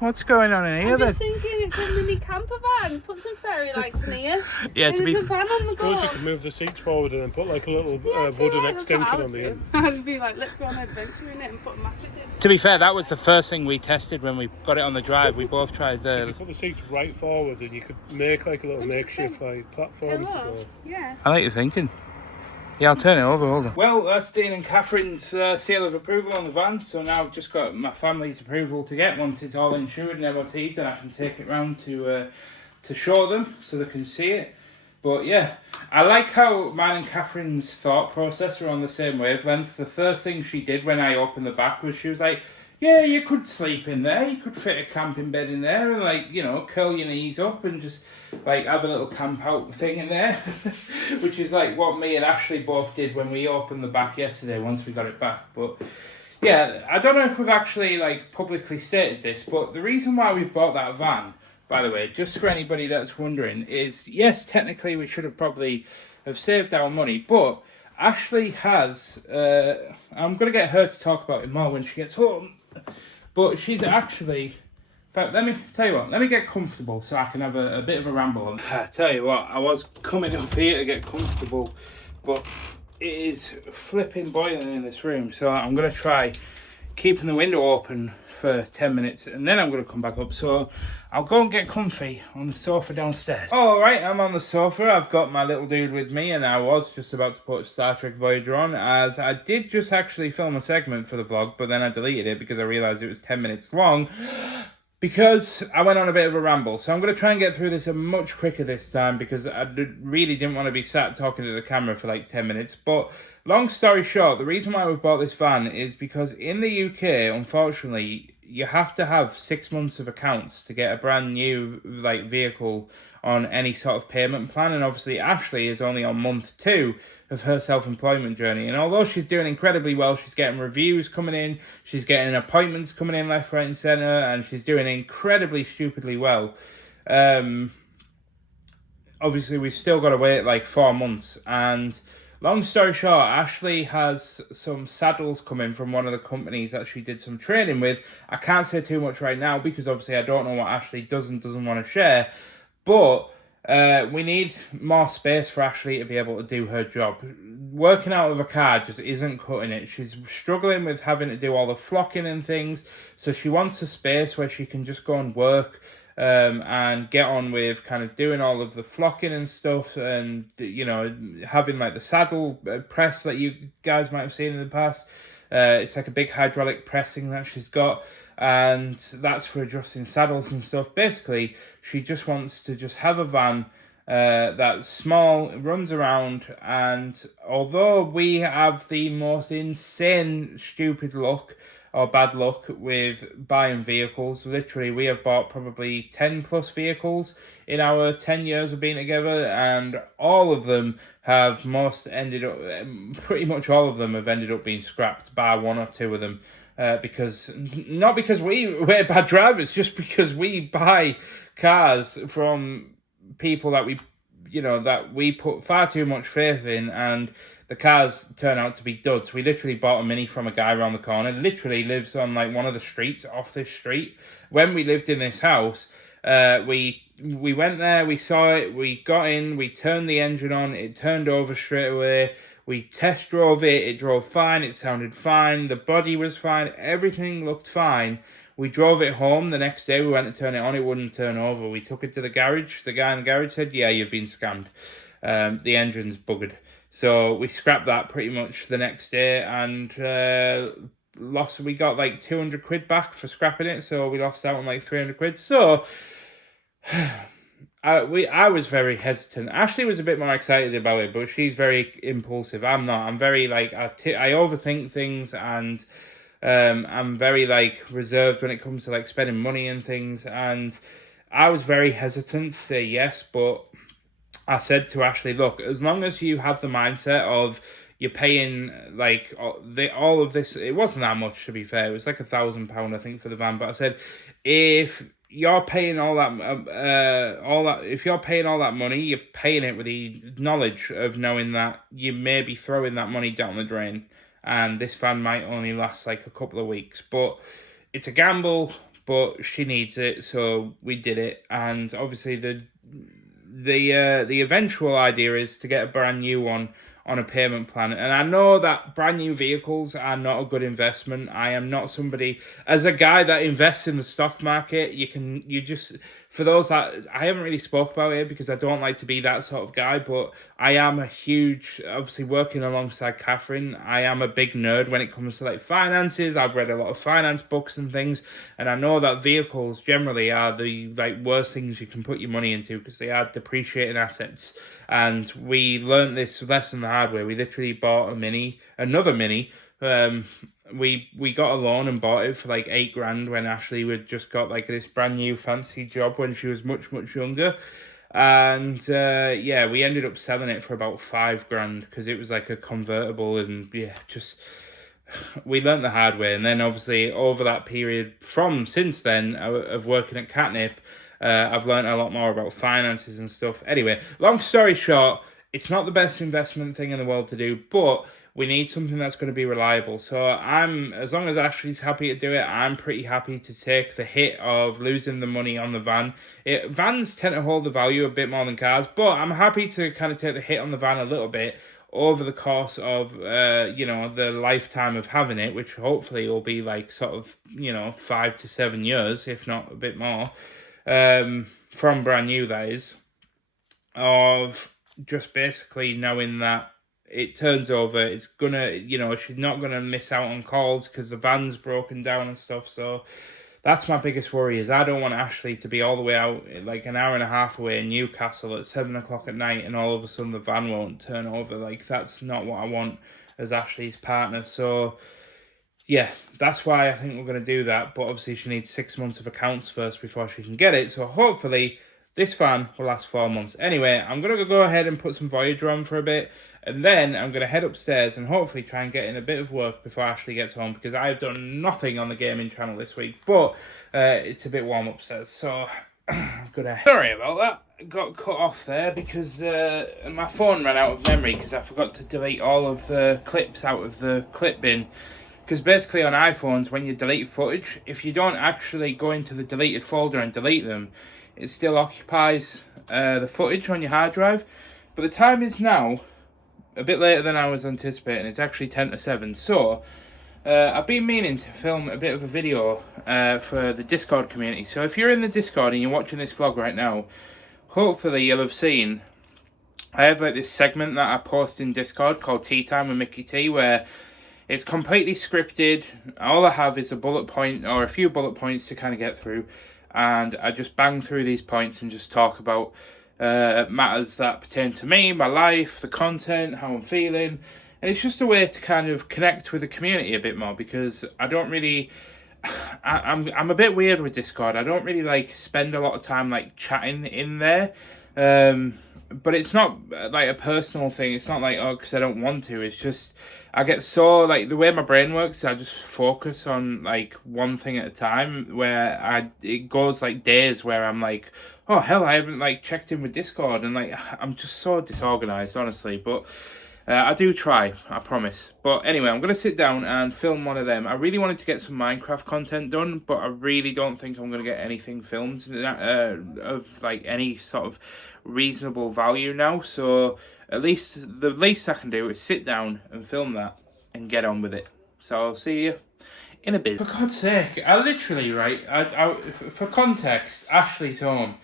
What's going on in here I'm then? just thinking it's a mini camper van. Put some fairy lights in here. Yeah, and to be there's a van on the Suppose you go. could move the seats forward and then put like a little Yeah, wooden that's what I extension would on the do. end. I'd just be like, let's go on an adventure in it and put a mattress in. To be fair, that was the first thing we tested when we got it on the drive. We both tried So if you the... put the seats right forward, and you could make like a little 100%. makeshift like platform to Hello. go. Yeah. I like your thinking. Yeah, I'll turn it over, hold on. Well, that's Dean and Catherine's seal of approval on the van, so now I've just got my family's approval to get. Once it's all insured and MOT'd, then I can take it round to show them so they can see it. But yeah, I like how mine and Catherine's thought process are on the same wavelength. The first thing she did when I opened the back was she was like, yeah, you could sleep in there, you could fit a camping bed in there and like, you know, curl your knees up and just like have a little camp out thing in there. Which is like what me and Ashley both did when we opened the back yesterday once we got it back. But yeah, I don't know if we've actually like publicly stated this, but the reason why we've bought that van, by the way, just for anybody that's wondering, is yes, technically we should have probably have saved our money, but Ashley has, I'm going to get her to talk about it more when she gets home, but she's actually, in fact, let me tell you what, let me get comfortable so I can have a bit of a ramble. I tell you what, I was coming up here to get comfortable, but it is flipping boiling in this room, so I'm going to try keeping the window open for 10 minutes and then I'm going to come back up. So I'll go and get comfy on the sofa downstairs. Alright, I'm on the sofa. I've got my little dude with me and I was just about to put Star Trek Voyager on, as I did just actually film a segment for the vlog, but then I deleted it because I realised it was 10 minutes long because I went on a bit of a ramble. So I'm going to try and get through this much quicker this time because I really didn't want to be sat talking to the camera for like 10 minutes. But long story short, the reason why we bought this van is because in the UK, unfortunately, you have to have 6 months of accounts to get a brand new like vehicle on any sort of payment plan. And obviously Ashley is only on month 2 of her self-employment journey, and although she's doing incredibly well, she's getting reviews coming in, she's getting appointments coming in left, right and centre, and she's doing incredibly stupidly well. Obviously we've still got to wait like 4 months, and long story short, Ashley has some saddles coming from one of the companies that she did some training with. I can't say too much right now because obviously I don't know what Ashley does and doesn't want to share, but we need more space for Ashley to be able to do her job. Working out of a car just isn't cutting it. She's struggling with having to do all the flocking and things, so she wants a space where she can just go and work and get on with kind of doing all of the flocking and stuff, and you know, having like the saddle press that you guys might have seen in the past. It's like a big hydraulic pressing that she's got, and that's for adjusting saddles and stuff. Basically, she just wants to just have a van that's small, runs around, and although we have the most insane stupid luck or bad luck with buying vehicles, literally we have bought probably 10 plus vehicles in our 10 years of being together, and all of them have pretty much all of them have ended up being scrapped, bar 1 or 2 of them. Because not because we're bad drivers, just because we buy cars from people that we put far too much faith in, and the cars turn out to be duds. We literally bought a Mini from a guy around the corner, literally lives on like one of the streets off this street. When we lived in this house, we went there, we saw it, we got in, we turned the engine on, it turned over straight away. We test drove it, it drove fine, it sounded fine, the body was fine, everything looked fine. We drove it home, the next day we went to turn it on, it wouldn't turn over. We took it to the garage, the guy in the garage said, yeah, you've been scammed. The engine's buggered. So we scrapped that pretty much the next day, and we got like 200 quid back for scrapping it, so we lost out on like 300 quid. So I was very hesitant. Ashley was a bit more excited about it, but she's very impulsive. I'm not. I'm very like I overthink things, and I'm very like reserved when it comes to like spending money and things. And I was very hesitant to say yes, but I said to Ashley, look, as long as you have the mindset of you're paying like all of this, it wasn't that much to be fair. It was like £1,000 I think for the van, but I said if you're paying all that, if you're paying all that money, you're paying it with the knowledge of knowing that you may be throwing that money down the drain, and this van might only last like a couple of weeks. But it's a gamble, but she needs it, so we did it. And obviously the eventual idea is to get a brand new one on a payment plan. And I know that brand new vehicles are not a good investment. I am not somebody, as a guy that invests in the stock market, for those that, I haven't really spoke about it because I don't like to be that sort of guy, but I am a huge, obviously working alongside Catherine, I am a big nerd when it comes to like finances. I've read a lot of finance books and things, and I know that vehicles generally are the like worst things you can put your money into because they are depreciating assets. And we learned this lesson the hard way. We literally bought another mini. We got a loan and bought it for like $8,000 when Ashley had just got like this brand new fancy job when she was much younger. And we ended up selling it for about $5,000 because it was like a convertible, and we learnt the hard way. And then obviously over that period since then of working at Katnipp, I've learned a lot more about finances and stuff. Anyway, long story short, it's not the best investment thing in the world to do, but we need something that's going to be reliable. So as long as Ashley's happy to do it, I'm pretty happy to take the hit of losing the money on the van. Vans tend to hold the value a bit more than cars, but I'm happy to kind of take the hit on the van a little bit over the course of, the lifetime of having it, which hopefully will be like sort of, 5 to 7 years, if not a bit more. From brand new, that is, of just basically knowing that it turns over, it's gonna, she's not gonna miss out on calls because the van's broken down and stuff. So that's my biggest worry, is I don't want Ashley to be all the way out, like an hour and a half away in Newcastle at 7 o'clock at night, and all of a sudden the van won't turn over. Like, that's not what I want as Ashley's partner. So yeah, that's why I think we're going to do that. But obviously she needs 6 months of accounts first before she can get it. So hopefully this van will last 4 months. Anyway, I'm going to go ahead and put some Voyager on for a bit. And then I'm going to head upstairs and hopefully try and get in a bit of work before Ashley gets home, because I've done nothing on the gaming channel this week. But it's a bit warm upstairs, so I'm going to... Sorry about that. I got cut off there because my phone ran out of memory because I forgot to delete all of the clips out of the clip bin. Because basically on iPhones, when you delete footage, if you don't actually go into the deleted folder and delete them, it still occupies the footage on your hard drive. But the time is now a bit later than I was anticipating. It's actually 10 to 7. So I've been meaning to film a bit of a video for the Discord community. So if you're in the Discord and you're watching this vlog right now, hopefully you'll have seen I have like this segment that I post in Discord called Tea Time with Mickey T, where it's completely scripted. All I have is a bullet point or a few bullet points to kind of get through, and I just bang through these points and just talk about matters that pertain to me, my life, the content, how I'm feeling. And it's just a way to kind of connect with the community a bit more, because I don't really... I'm a bit weird with Discord. I don't really like spend a lot of time like chatting in there. But it's not like a personal thing. It's not like, oh, because I don't want to. It's just I get so, like, the way my brain works, I just focus on like one thing at a time, where it goes like days where I'm like, oh hell, I haven't like checked in with Discord, and like I'm just so disorganized, honestly. But I do try, I promise. But anyway, I'm going to sit down and film one of them. I really wanted to get some Minecraft content done, but I really don't think I'm going to get anything filmed of like any sort of reasonable value now. So at least the least I can do is sit down and film that and get on with it. So I'll see you in a bit. For God's sake, I literally, right, for context, Ashley's home,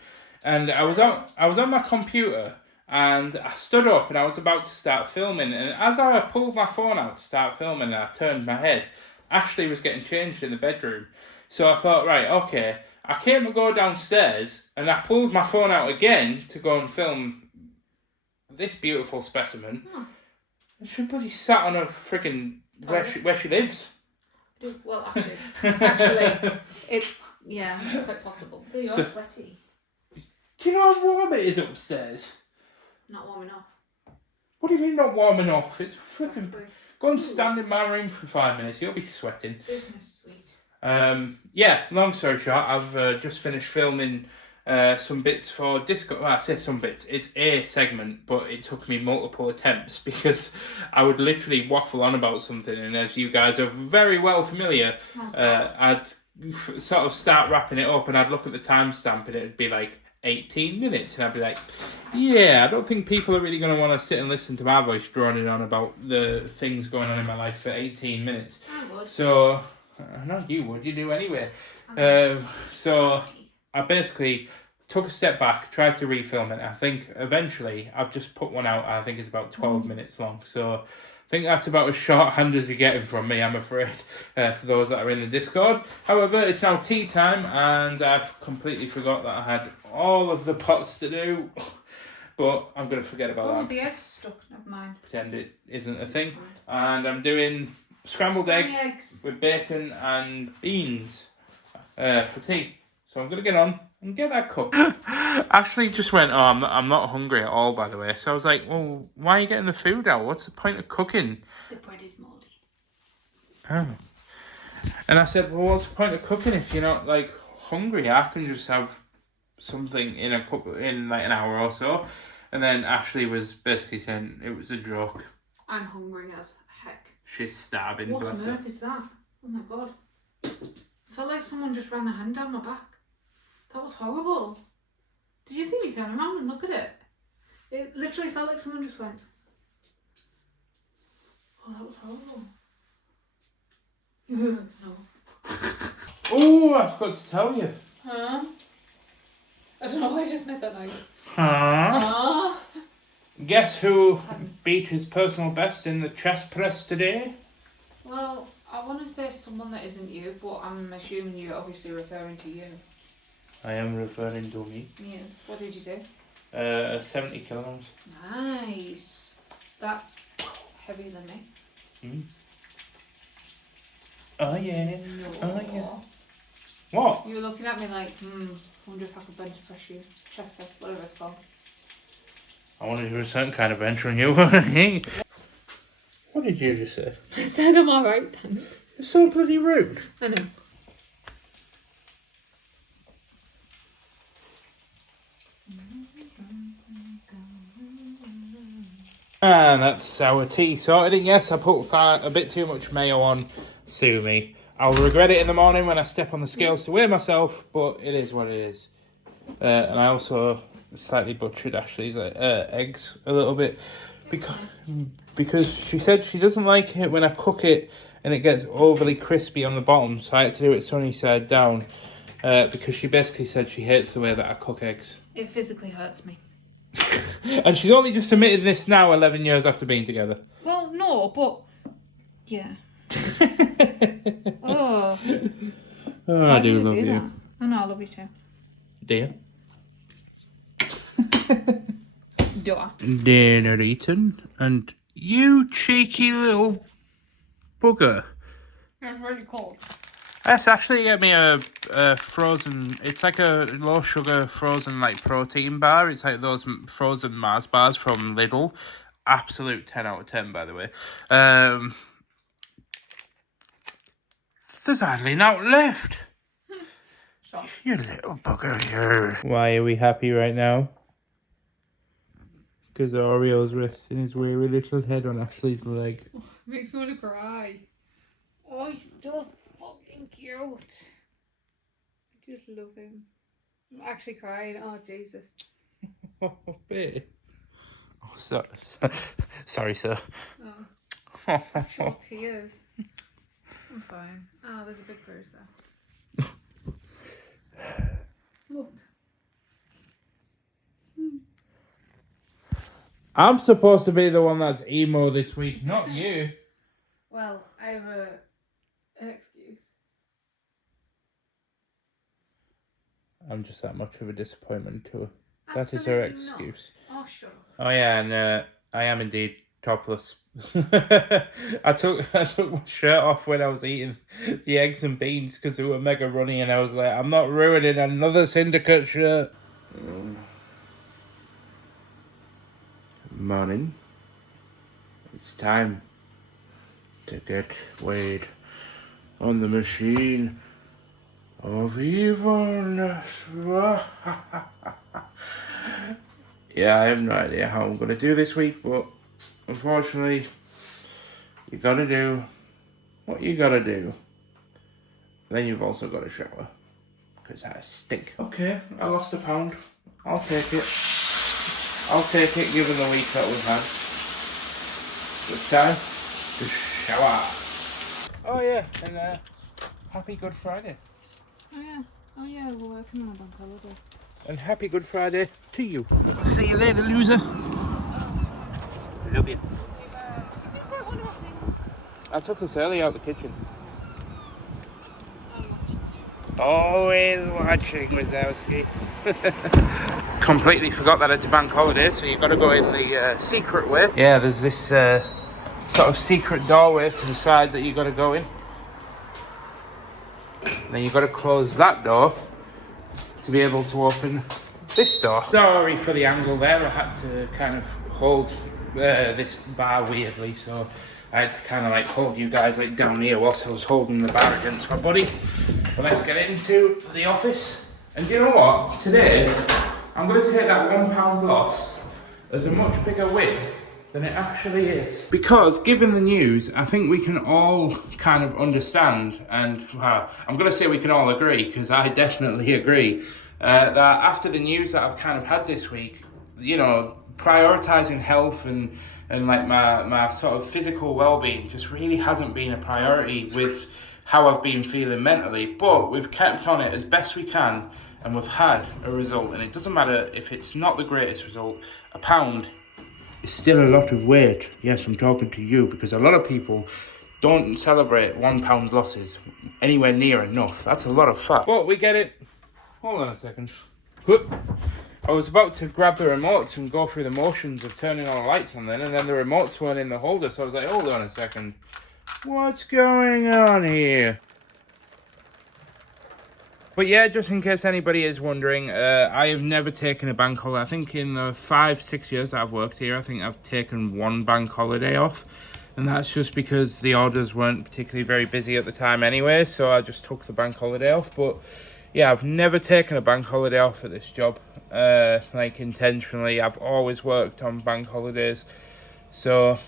and I was on my computer, and I stood up and I was about to start filming, and as I pulled my phone out to start filming and I turned my head, Ashley was getting changed in the bedroom. So I thought, right, okay, I came to go downstairs and I pulled my phone out again to go and film this beautiful specimen. And she bloody sat on a friggin' where she lives. Well, actually, it's quite possible. You're sweaty. Do you know how warm it is upstairs? Not warm enough. What do you mean not warm enough? It's flipping... Go and stand in my room for 5 minutes. You'll be sweating. Business suite. Long story short, I've just finished filming some bits for Discord. Well, I say some bits. It's a segment, but it took me multiple attempts because I would literally waffle on about something, and as you guys are very well familiar, I'd sort of start wrapping it up, and I'd look at the timestamp and it'd be like 18 minutes, and I'd be like, yeah, I don't think people are really going to want to sit and listen to my voice droning on about the things going on in my life for 18 minutes. I would. So, no, you would, you do anyway. So I basically took a step back, tried to refilm it. I think eventually I've just put one out. I think it's about 12 minutes long. So I think that's about as shorthand as you're getting from me, I'm afraid, for those that are in the Discord. However, it's now tea time, and I've completely forgot that I had all of the pots to do. But I'm going to forget about that. The egg's stuck, never mind. Pretend it isn't a thing. And I'm doing scrambled eggs with bacon and beans for tea. So I'm going to get on and get that cooked. Ashley just went, I'm not hungry at all, by the way. So I was like, well, why are you getting the food out? What's the point of cooking? The bread is mouldy. Oh. And I said, well, what's the point of cooking if you're not, like, hungry? I can just have something in like an hour or so. And then Ashley was basically saying it was a joke. I'm hungry as heck. She's starving. What on earth is that? Oh my god. I felt like someone just ran their hand down my back. That was horrible. Did you see me turn around and look at it? It literally felt like someone just went. Oh, that was horrible. No. Oh, I forgot to tell you. Huh? I don't know why I just made that noise. Huh? Guess who beat his personal best in the chest press today? Well, I want to say someone that isn't you, but I'm assuming you're obviously referring to you. I am referring to me. Yes. What did you do? 70 kilograms. Nice. That's heavier than me. Mm. Oh yeah. No. Oh yeah. What? You were looking at me like, wonder if I could bench press you. Chest press, whatever it's called. I want to do a certain kind of bench on you. What did you just say? I said I'm alright, thanks. You're so bloody rude. I know. And that's our tea sorted. And yes, I put a bit too much mayo on. Sue me. I'll regret it in the morning when I step on the scales to weigh myself, but it is what it is. And I also slightly butchered Ashley's eggs a little bit because she said she doesn't like it when I cook it and it gets overly crispy on the bottom, so I had to do it sunny side down because she basically said she hates the way that I cook eggs. It physically hurts me. And she's only just admitted this now, 11 years after being together. Well, no, but yeah. Oh. Oh, I do love you. That? I know, I love you too. Do you? Do I? Dinner eaten, and you cheeky little bugger. It's really cold. Yes, Ashley gave me a frozen. It's like a low sugar frozen like protein bar. It's like those frozen Mars bars from Lidl. Absolute 10 out of 10, by the way. There's hardly not left. Stop. You little bugger, you. Why are we happy right now? Because Oreo's resting his weary little head on Ashley's leg. Makes me want to cry. Oh, he's so fucking cute. I just love him. I'm actually crying. Oh, Jesus. Oh, babe. Oh, sorry, sir. Oh, actual tears. I'm fine. Oh, there's a big bruise there. Look. I'm supposed to be the one that's emo this week, not you. Well, I have an excuse. I'm just that much of a disappointment to her. Absolutely that is her not. excuse. Oh, sure. Oh yeah, and I am indeed topless. I took my shirt off when I was eating the eggs and beans because they were mega runny, and I was like, I'm not ruining another syndicate shirt. Morning. It's time to get weighed on the machine of evilness. Yeah, I have no idea how I'm going to do this week, but unfortunately, you got to do what you got to do. Then you've also got a shower. Because I stink. Okay, I lost £1. I'll take it. I'll take it given the week that we've had. It's time to shower. Oh yeah, and happy Good Friday. Oh yeah, we're working on a bank holiday. And happy Good Friday to you. See you later, loser. Love you. Did you take one of our things? I took this early out the kitchen. Always watching, Wazowski. Completely forgot that it's a bank holiday, so you've got to go in the secret way. Yeah, there's this sort of secret doorway to the side that you've got to go in. And then you've got to close that door to be able to open this door. Sorry for the angle there, I had to kind of hold this bar weirdly, so I had to kind of like hold you guys like down here whilst I was holding the bar against my body. But let's get into the office. And do you know what? Today, I'm going to take that £1 loss as a much bigger win than it actually is. Because given the news, I think we can all kind of understand, and well, I'm going to say we can all agree, because I definitely agree, that after the news that I've kind of had this week, you know, prioritising health and like my sort of physical well-being just really hasn't been a priority with how I've been feeling mentally. But we've kept on it as best we can, and we've had a result. And it doesn't matter if it's not the greatest result. £1 is still a lot of weight. Yes, I'm talking to you, because a lot of people don't celebrate £1 losses anywhere near enough. That's a lot of fat. But we get it. Hold on a second. Whoop. I was about to grab the remote and go through the motions of turning all the lights on then, and then the remotes weren't in the holder, so I was like, hold on a second. What's going on here? But yeah, just in case anybody is wondering, I have never taken a bank holiday. I think in the 5-6 years that I've worked here, I think I've taken one bank holiday off. And that's just because the orders weren't particularly very busy at the time anyway, so I just took the bank holiday off. But yeah, I've never taken a bank holiday off at this job, like intentionally. I've always worked on bank holidays, so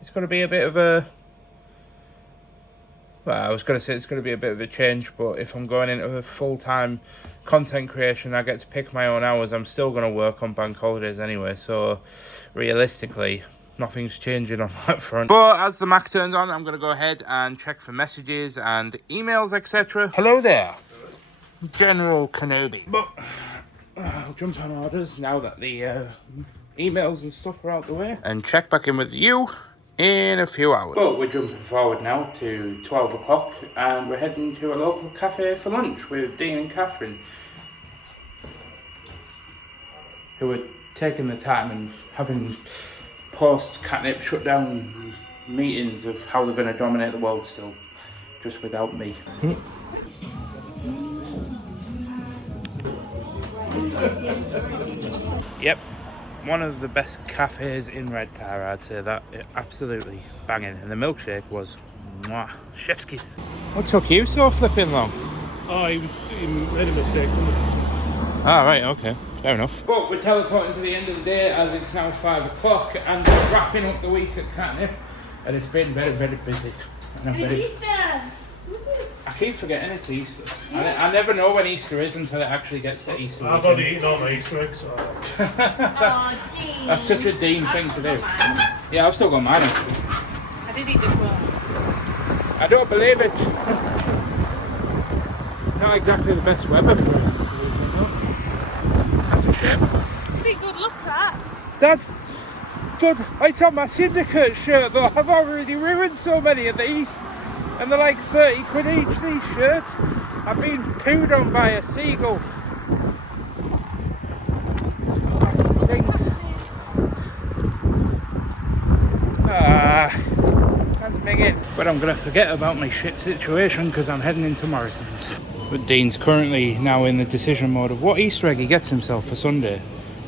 it's going to be a bit of a, well, I was going to say it's going to be a bit of a change, but if I'm going into a full-time content creation, I get to pick my own hours. I'm still going to work on bank holidays anyway, so realistically, nothing's changing on that front. But as the Mac turns on, I'm going to go ahead and check for messages and emails, etc. Hello there, General Kenobi. But I'll jump on orders now that the emails and stuff are out the way, and check back in with you in a few hours. But we're jumping forward now to 12 o'clock, and we're heading to a local cafe for lunch with Dean and Catherine, who are taking the time and having post-Katnipp shutdown meetings of how they're going to dominate the world still, just without me. Yep, one of the best cafes in Redcar, I'd say that. Absolutely banging, and the milkshake was mwah, chef's kiss. What took you so flipping long? Oh, he made a mistake. Ah, right, okay, fair enough. But we're teleporting to the end of the day as it's now 5 o'clock, and we're wrapping up the week at Katnipp, and it's been very, very busy. And It's Easter! I keep forgetting it's Easter. I never know when Easter is until it actually gets to Easter. I've already eaten all my Easter eggs, so... Oh, Dean. That's such a Dean thing to do. Yeah, I've still got mine. I did eat this one. I don't believe it. Not exactly the best weather for it. That's a shame. Pretty good look, that. That's good. It's on my syndicate shirt though. I've already ruined so many of these. And they're like 30 quid each, these shirts. I've been pooed on by a seagull. Things. That's minging. But I'm going to forget about my shit situation because I'm heading into Morrison's. But Dean's currently now in the decision mode of what Easter egg he gets himself for Sunday.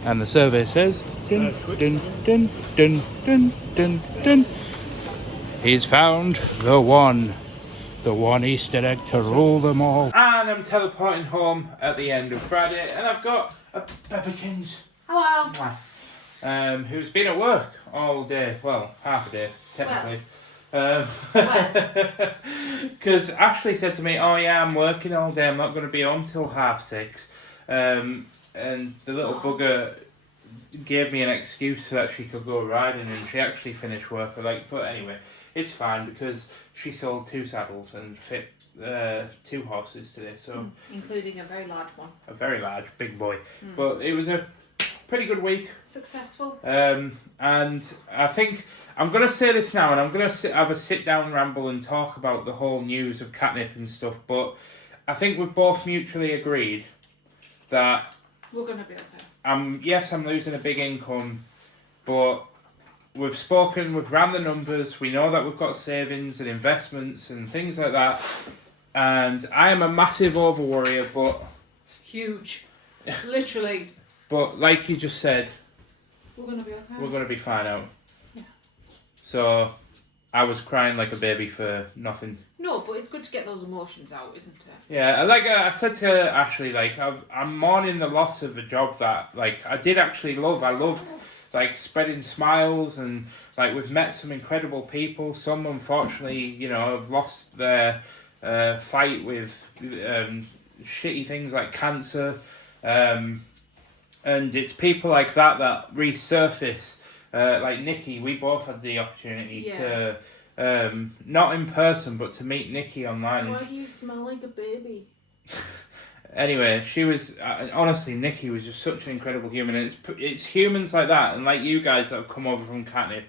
And the survey says... Dun, dun, dun, dun, dun, dun, dun. He's found the one Easter egg to rule them all. And I'm teleporting home at the end of Friday, and I've got a Bebbikins. Hello. Who's been at work all day. Well, half a day, technically. Because Ashley said to me, "Oh yeah, I'm working all day. I'm not going to be home till 6:30." And the little bugger gave me an excuse so that she could go riding, and she actually finished work. But anyway, it's fine because she sold 2 saddles and fit 2 horses today. So including a very large one. A very large, big boy. But it was a pretty good week. Successful. And I think I'm going to say this now, and I'm going to have a sit-down ramble and talk about the whole news of Katnipp and stuff, but I think we've both mutually agreed that we're going to be okay. Yes, I'm losing a big income, but we've spoken, we've ran the numbers, we know that we've got savings and investments and things like that, and I am a massive over-worrier, but... Huge. Literally. But like you just said... We're going to be okay. We're going to be fine out. Yeah. So, I was crying like a baby for nothing. No, but it's good to get those emotions out, isn't it? Yeah, like I said to Ashley, like, I'm mourning the loss of a job that, like, I did actually love. I loved, like, spreading smiles, and, like, we've met some incredible people. Some, unfortunately, you know, have lost their fight with shitty things like cancer. And it's people like that resurface. Like Nikki, we both had the opportunity to... not in person, but to meet Nikki online. Why do you smell like a baby? Anyway, she was honestly, Nikki was just such an incredible human, and it's humans like that, and like you guys that have come over from Katnipp,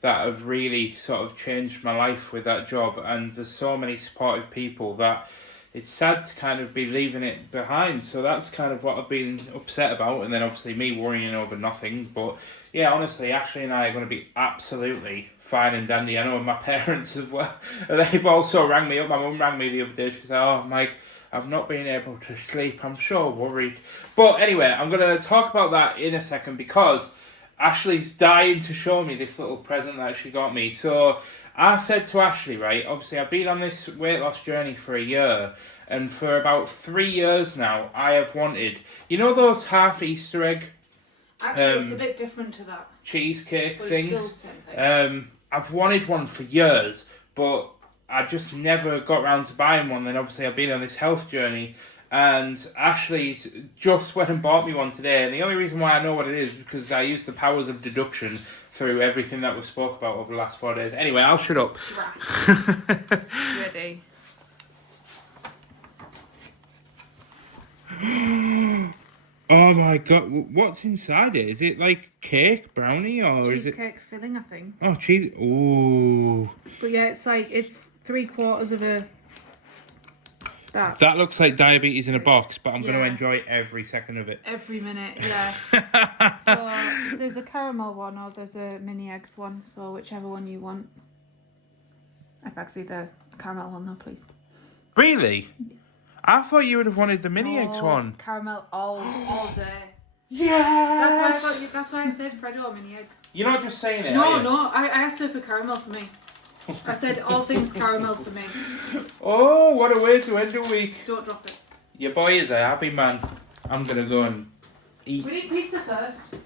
that have really sort of changed my life with that job. And there's so many supportive people that it's sad to kind of be leaving it behind. So that's kind of what I've been upset about, and then obviously me worrying over nothing. But yeah, honestly, Ashley and I are going to be absolutely fine and dandy. I know my parents as well. They've also rang me up. My mum rang me the other day. She said, "Oh, Mike, I've not been able to sleep. I'm so worried." But anyway, I'm going to talk about that in a second, because Ashley's dying to show me this little present that she got me. So I said to Ashley, right, obviously I've been on this weight loss journey for a year, and for about 3 years now, I have wanted, you know those half Easter egg? Actually, it's a bit different to that. Cheesecake but things. It's still the same thing. I've wanted one for years, but I just never got around to buying one. Then obviously I've been on this health journey, and Ashley's just went and bought me one today. And the only reason why I know what it is because I used the powers of deduction through everything that we spoke about over the last 4 days. Anyway, I'll shut up. Ready. Oh my god, what's inside it? Is it like cake, brownie, or is it... Cheesecake filling, I think. Oh, cheese. Ooh. But yeah, it's 3/4 of a... That looks like diabetes in a box, but I'm going to enjoy every second of it. Every minute, yeah. So there's a caramel one or there's a mini eggs one, so whichever one you want. I'd actually the caramel one though, please. Really? I thought you would have wanted the mini eggs one. Caramel all day. Yes! That's why I said Freddo or mini eggs. You're not just saying it, No, I asked her for caramel for me. I said all things caramel for me. Oh, what a way to end a week. Don't drop it. Your boy is a happy man. I'm going to go and eat. We need pizza first.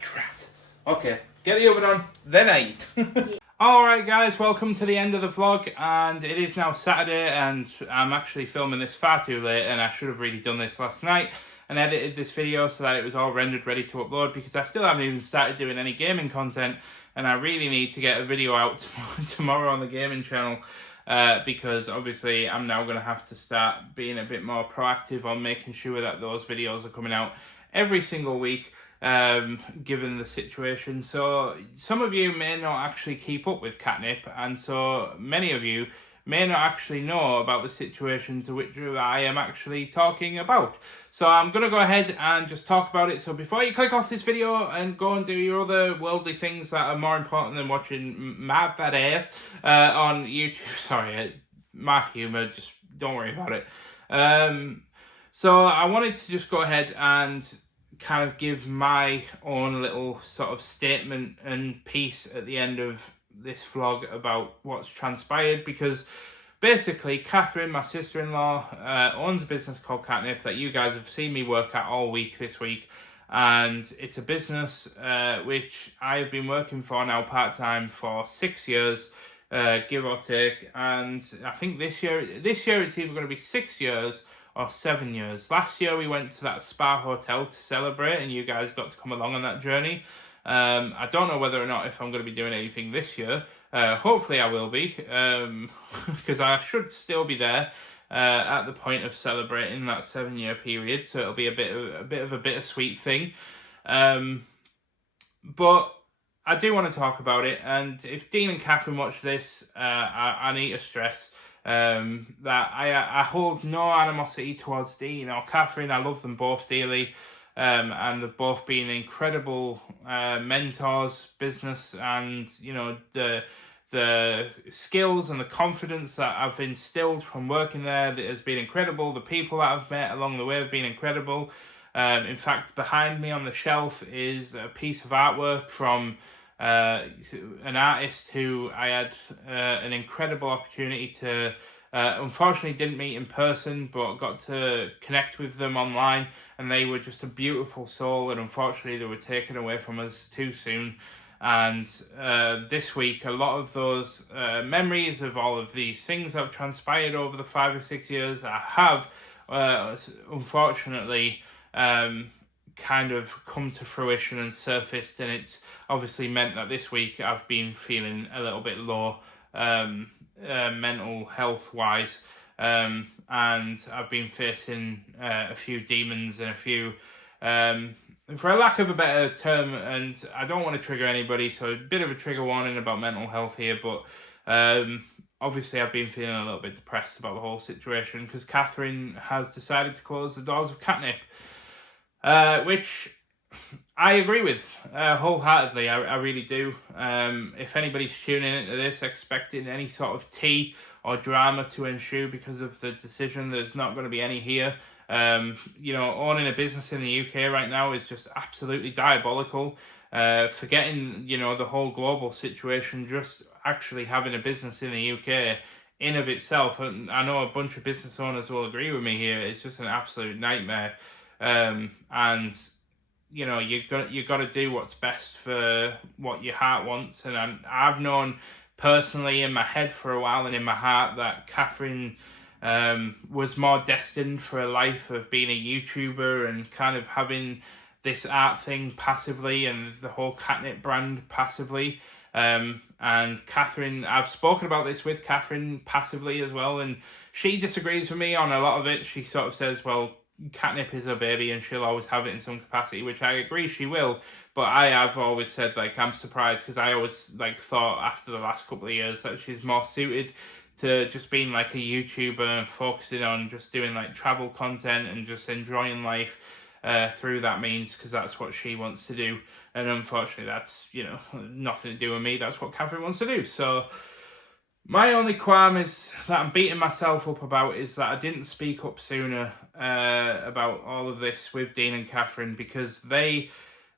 Drat. Okay, get the oven on, then I eat. Alright guys, welcome to the end of the vlog, and it is now Saturday, and I'm actually filming this far too late, and I should have really done this last night and edited this video so that it was all rendered ready to upload, because I still haven't even started doing any gaming content, and I really need to get a video out tomorrow on the gaming channel, because obviously I'm now going to have to start being a bit more proactive on making sure that those videos are coming out every single week. Given the situation. So some of you may not actually keep up with Katnipp, and so many of you may not actually know about the situation to which I am actually talking about. So I'm going to go ahead and just talk about it. So before you click off this video and go and do your other worldly things that are more important than watching my fat ass on YouTube. Sorry, my humour, just don't worry about it. So I wanted to just go ahead and kind of give my own little sort of statement and piece at the end of this vlog about what's transpired, because basically Catherine, my sister-in-law, owns a business called Katnipp that you guys have seen me work at all week this week, and it's a business which I have been working for now part-time for 6 years, give or take, and I think this year it's either going to be 6 years or 7 years. Last year we went to that spa hotel to celebrate, and you guys got to come along on that journey. I don't know whether or not if I'm going to be doing anything this year. Hopefully I will be, because I should still be there at the point of celebrating that 7-year period. So it'll be a bit of a bittersweet thing. But I do want to talk about it. And if Dean and Catherine watch this, I need to stress that I hold no animosity towards Dean or Catherine. I love them both dearly. And they've both been incredible mentors, business, and the skills and the confidence that I've instilled from working there that has been incredible. The people that I've met along the way have been incredible. In fact, behind me on the shelf is a piece of artwork from an artist who I had an incredible opportunity to unfortunately didn't meet in person, but got to connect with them online, and they were just a beautiful soul, and unfortunately they were taken away from us too soon. And this week, a lot of those memories of all of these things that have transpired over the 5 or 6 years have unfortunately kind of come to fruition and surfaced, and it's obviously meant that this week I've been feeling a little bit low mental health wise, and I've been facing a few demons and a few for a lack of a better term, and I don't want to trigger anybody, so a bit of a trigger warning about mental health here, but obviously I've been feeling a little bit depressed about the whole situation because Catherine has decided to close the doors of Katnipp, which I agree with wholeheartedly. I really do. If anybody's tuning into this expecting any sort of tea or drama to ensue because of the decision, there's not going to be any here. Owning a business in the UK right now is just absolutely diabolical. Forgetting, the whole global situation, just actually having a business in the UK in of itself, and I know a bunch of business owners will agree with me here, it's just an absolute nightmare. And you got to do what's best for what your heart wants. And I've known personally in my head for a while and in my heart that Catherine was more destined for a life of being a YouTuber and kind of having this art thing passively and the whole Katnipp brand passively. And Catherine, I've spoken about this with Catherine passively as well, and she disagrees with me on a lot of it. She sort of says, well, Katnipp is her baby and she'll always have it in some capacity, which I agree she will, but I have always said, I'm surprised because I always thought after the last couple of years that she's more suited to just being a YouTuber and focusing on just doing travel content and just enjoying life through that means, because that's what she wants to do. And unfortunately that's nothing to do with me. That's what Catherine wants to do. So my only qualm is that I'm beating myself up about is that I didn't speak up sooner about all of this with Dean and Catherine, because they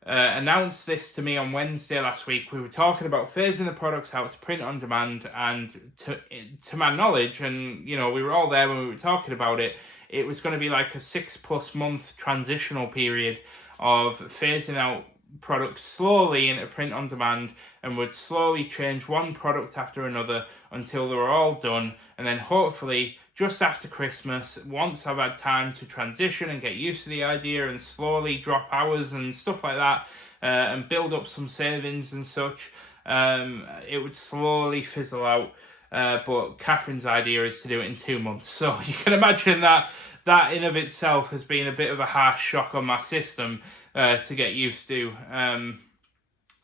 announced this to me on Wednesday last week. We were talking about phasing the products out to print on demand, and to my knowledge, and we were all there when we were talking about it, it was going to be a 6+ month transitional period of phasing out products slowly into print on demand, and would slowly change one product after another until they were all done, and then hopefully just after Christmas, once I've had time to transition and get used to the idea and slowly drop hours and stuff like that, and build up some savings and such, it would slowly fizzle out. But Catherine's idea is to do it in 2 months. So you can imagine that in of itself has been a bit of a harsh shock on my system to get used to.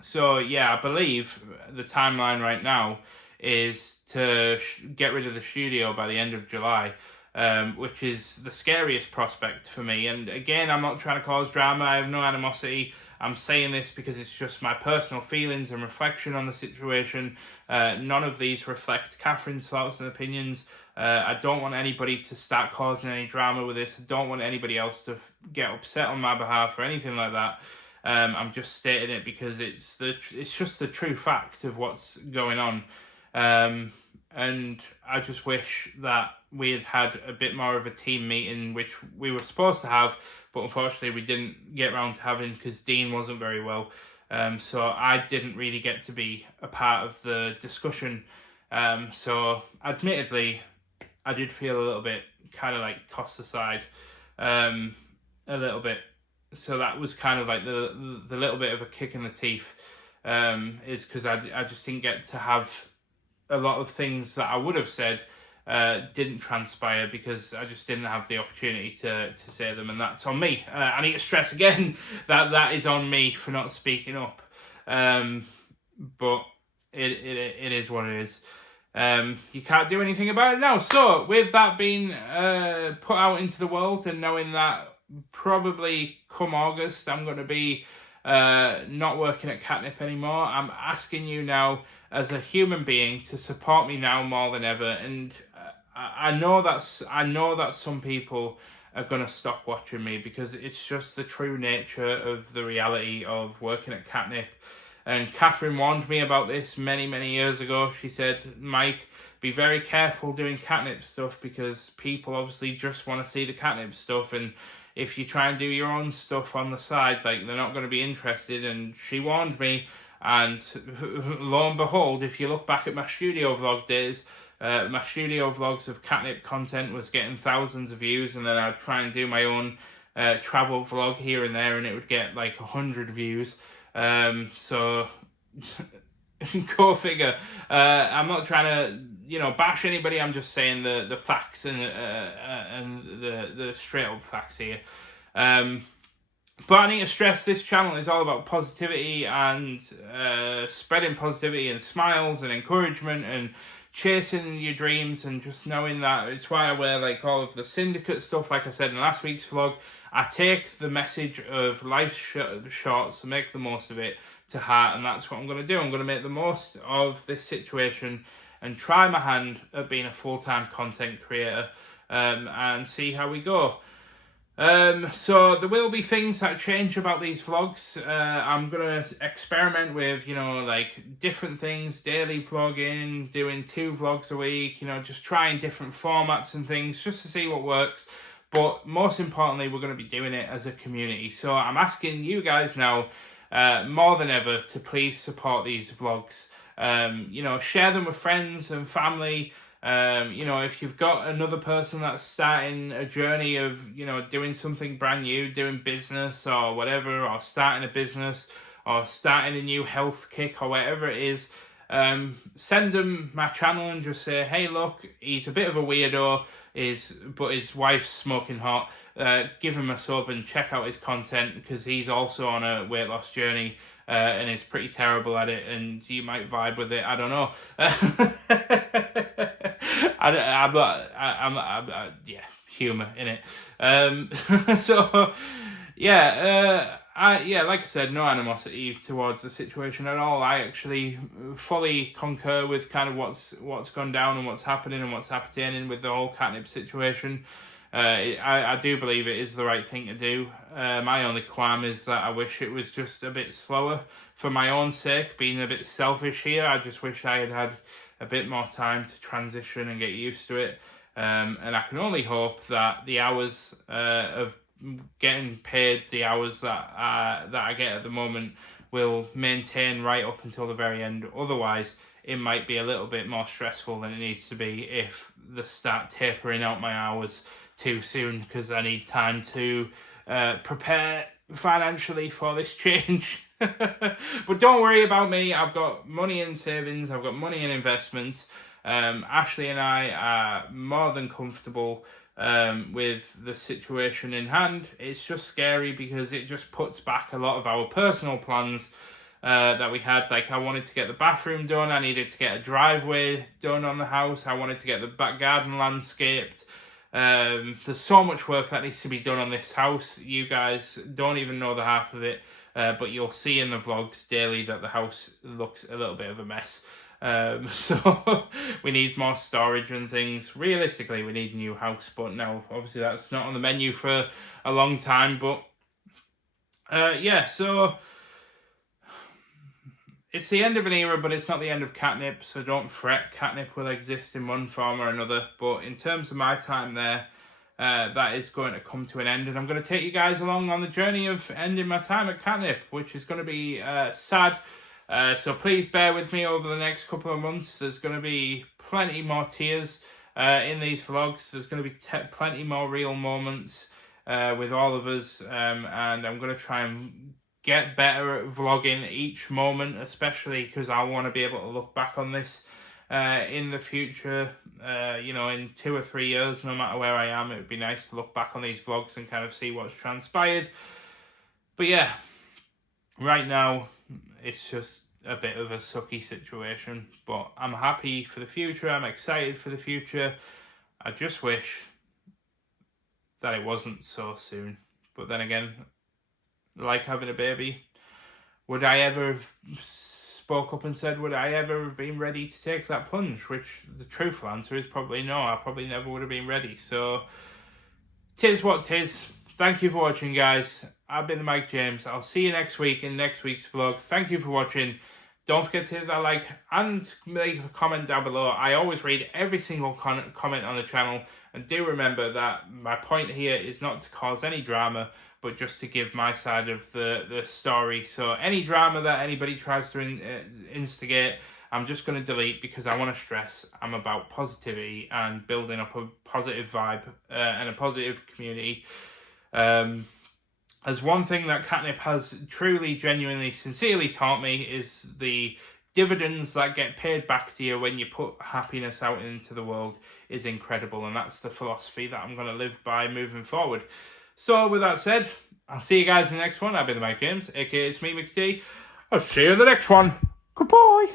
So yeah, I believe the timeline right now is to get rid of the studio by the end of July, which is the scariest prospect for me. And again, I'm not trying to cause drama. I have no animosity. I'm saying this because it's just my personal feelings and reflection on the situation. None of these reflect Catherine's thoughts and opinions. I don't want anybody to start causing any drama with this. I don't want anybody else to get upset on my behalf or anything like that. I'm just stating it because it's just the true fact of what's going on. And I just wish that we had a bit more of a team meeting, which we were supposed to have, but unfortunately we didn't get around to having because Dean wasn't very well. So I didn't really get to be a part of the discussion. So admittedly, I did feel a little bit kind of like tossed aside, a little bit. So that was kind of like the little bit of a kick in the teeth, is because I just didn't get to have a lot of things that I would have said didn't transpire because I just didn't have the opportunity to say them, and that's on me. I need to stress again that is on me for not speaking up, but it is what it is. You can't do anything about it now. So with that being put out into the world, and knowing that probably come August I'm going to be not working at Katnipp anymore, I'm asking you now as a human being to support me now more than ever. And I know that some people are going to stop watching me because it's just the true nature of the reality of working at Katnipp. And Catherine warned me about this many, many years ago. She said, Mike, be very careful doing Katnipp stuff because people obviously just want to see the Katnipp stuff, and if you try and do your own stuff on the side, like, they're not going to be interested. And she warned me, and lo and behold, if you look back at my studio vlog days, my studio vlogs of Katnipp content was getting thousands of views, and then I'd try and do my own travel vlog here and there, and it would get like 100 views. So go figure. I'm not trying to, bash anybody. I'm just saying the facts and the straight up facts here. But I need to stress, this channel is all about positivity and spreading positivity and smiles and encouragement and chasing your dreams, and just knowing that it's why I wear like all of the syndicate stuff. Like I said in last week's vlog, I take the message of life shorts and make the most of it to heart, and that's what I'm going to do. I'm going to make the most of this situation and try my hand at being a full-time content creator, and see how we go. So there will be things that change about these vlogs. I'm going to experiment with, like different things, daily vlogging, doing 2 vlogs a week, just trying different formats and things just to see what works. But most importantly, we're going to be doing it as a community. So I'm asking you guys now, more than ever, to please support these vlogs. Share them with friends and family. If you've got another person that's starting a journey of, doing something brand new, doing business or whatever, or starting a business or starting a new health kick or whatever it is, send them my channel and just say, hey, look, he's a bit of a weirdo, but his wife's smoking hot. Give him a sub and check out his content, because he's also on a weight loss journey, and is pretty terrible at it, and you might vibe with it. I don't know. Humor in it. So like I said, no animosity towards the situation at all. I actually fully concur with kind of what's gone down and what's happening and what's happening with the whole Katnipp situation. I do believe it is the right thing to do. My only qualm is that I wish it was just a bit slower for my own sake, being a bit selfish here. I just wish I had a bit more time to transition and get used to it. And I can only hope that the hours of getting paid, the hours that I get at the moment, will maintain right up until the very end. Otherwise, it might be a little bit more stressful than it needs to be if they start tapering out my hours too soon, because I need time to prepare financially for this change. But don't worry about me. I've got money in savings. I've got money in investments. Ashley and I are more than comfortable with the situation in hand. It's just scary because it just puts back a lot of our personal plans that we had. Like, I wanted to get the bathroom done. I needed to get a driveway done on the house. I wanted to get the back garden landscaped. There's so much work that needs to be done on this house. You guys don't even know the half of it, but you'll see in the vlogs daily that the house looks a little bit of a mess. So we need more storage and things. Realistically, we need a new house, but no, obviously that's not on the menu for a long time. But so it's the end of an era, but it's not the end of Katnipp, so don't fret. Katnipp will exist in one form or another, but in terms of my time there, that is going to come to an end, and I'm going to take you guys along on the journey of ending my time at Katnipp, which is going to be sad. So please bear with me over the next couple of months. There's going to be plenty more tears in these vlogs. There's going to be plenty more real moments with all of us, and I'm going to try and get better at vlogging each moment, especially because I want to be able to look back on this in the future, you know, in 2 or 3 years, no matter where I am. It would be nice to look back on these vlogs and kind of see what's transpired. But yeah, right now it's just a bit of a sucky situation, but I'm happy for the future. I'm excited for the future. I just wish that it wasn't so soon. But then again, like having a baby, would I ever have spoke up and said, would I ever have been ready to take that plunge? Which the truthful answer is probably no. I probably never would have been ready. So tis what tis. Thank you for watching, guys. I've been Mike James. I'll see you next week in next week's vlog. Thank you for watching. Don't forget to hit that like and leave a comment down below. I always read every single comment on the channel. And do remember that my point here is not to cause any drama, but just to give my side of the story. So any drama that anybody tries to instigate, I'm just going to delete, because I want to stress I'm about positivity and building up a positive vibe and a positive community. As one thing that Katnipp has truly, genuinely, sincerely taught me is the dividends that get paid back to you when you put happiness out into the world is incredible. And that's the philosophy that I'm going to live by moving forward. So with that said, I'll see you guys in the next one. I've been Mike James, aka it's me, Mickey T. I'll see you in the next one. Goodbye.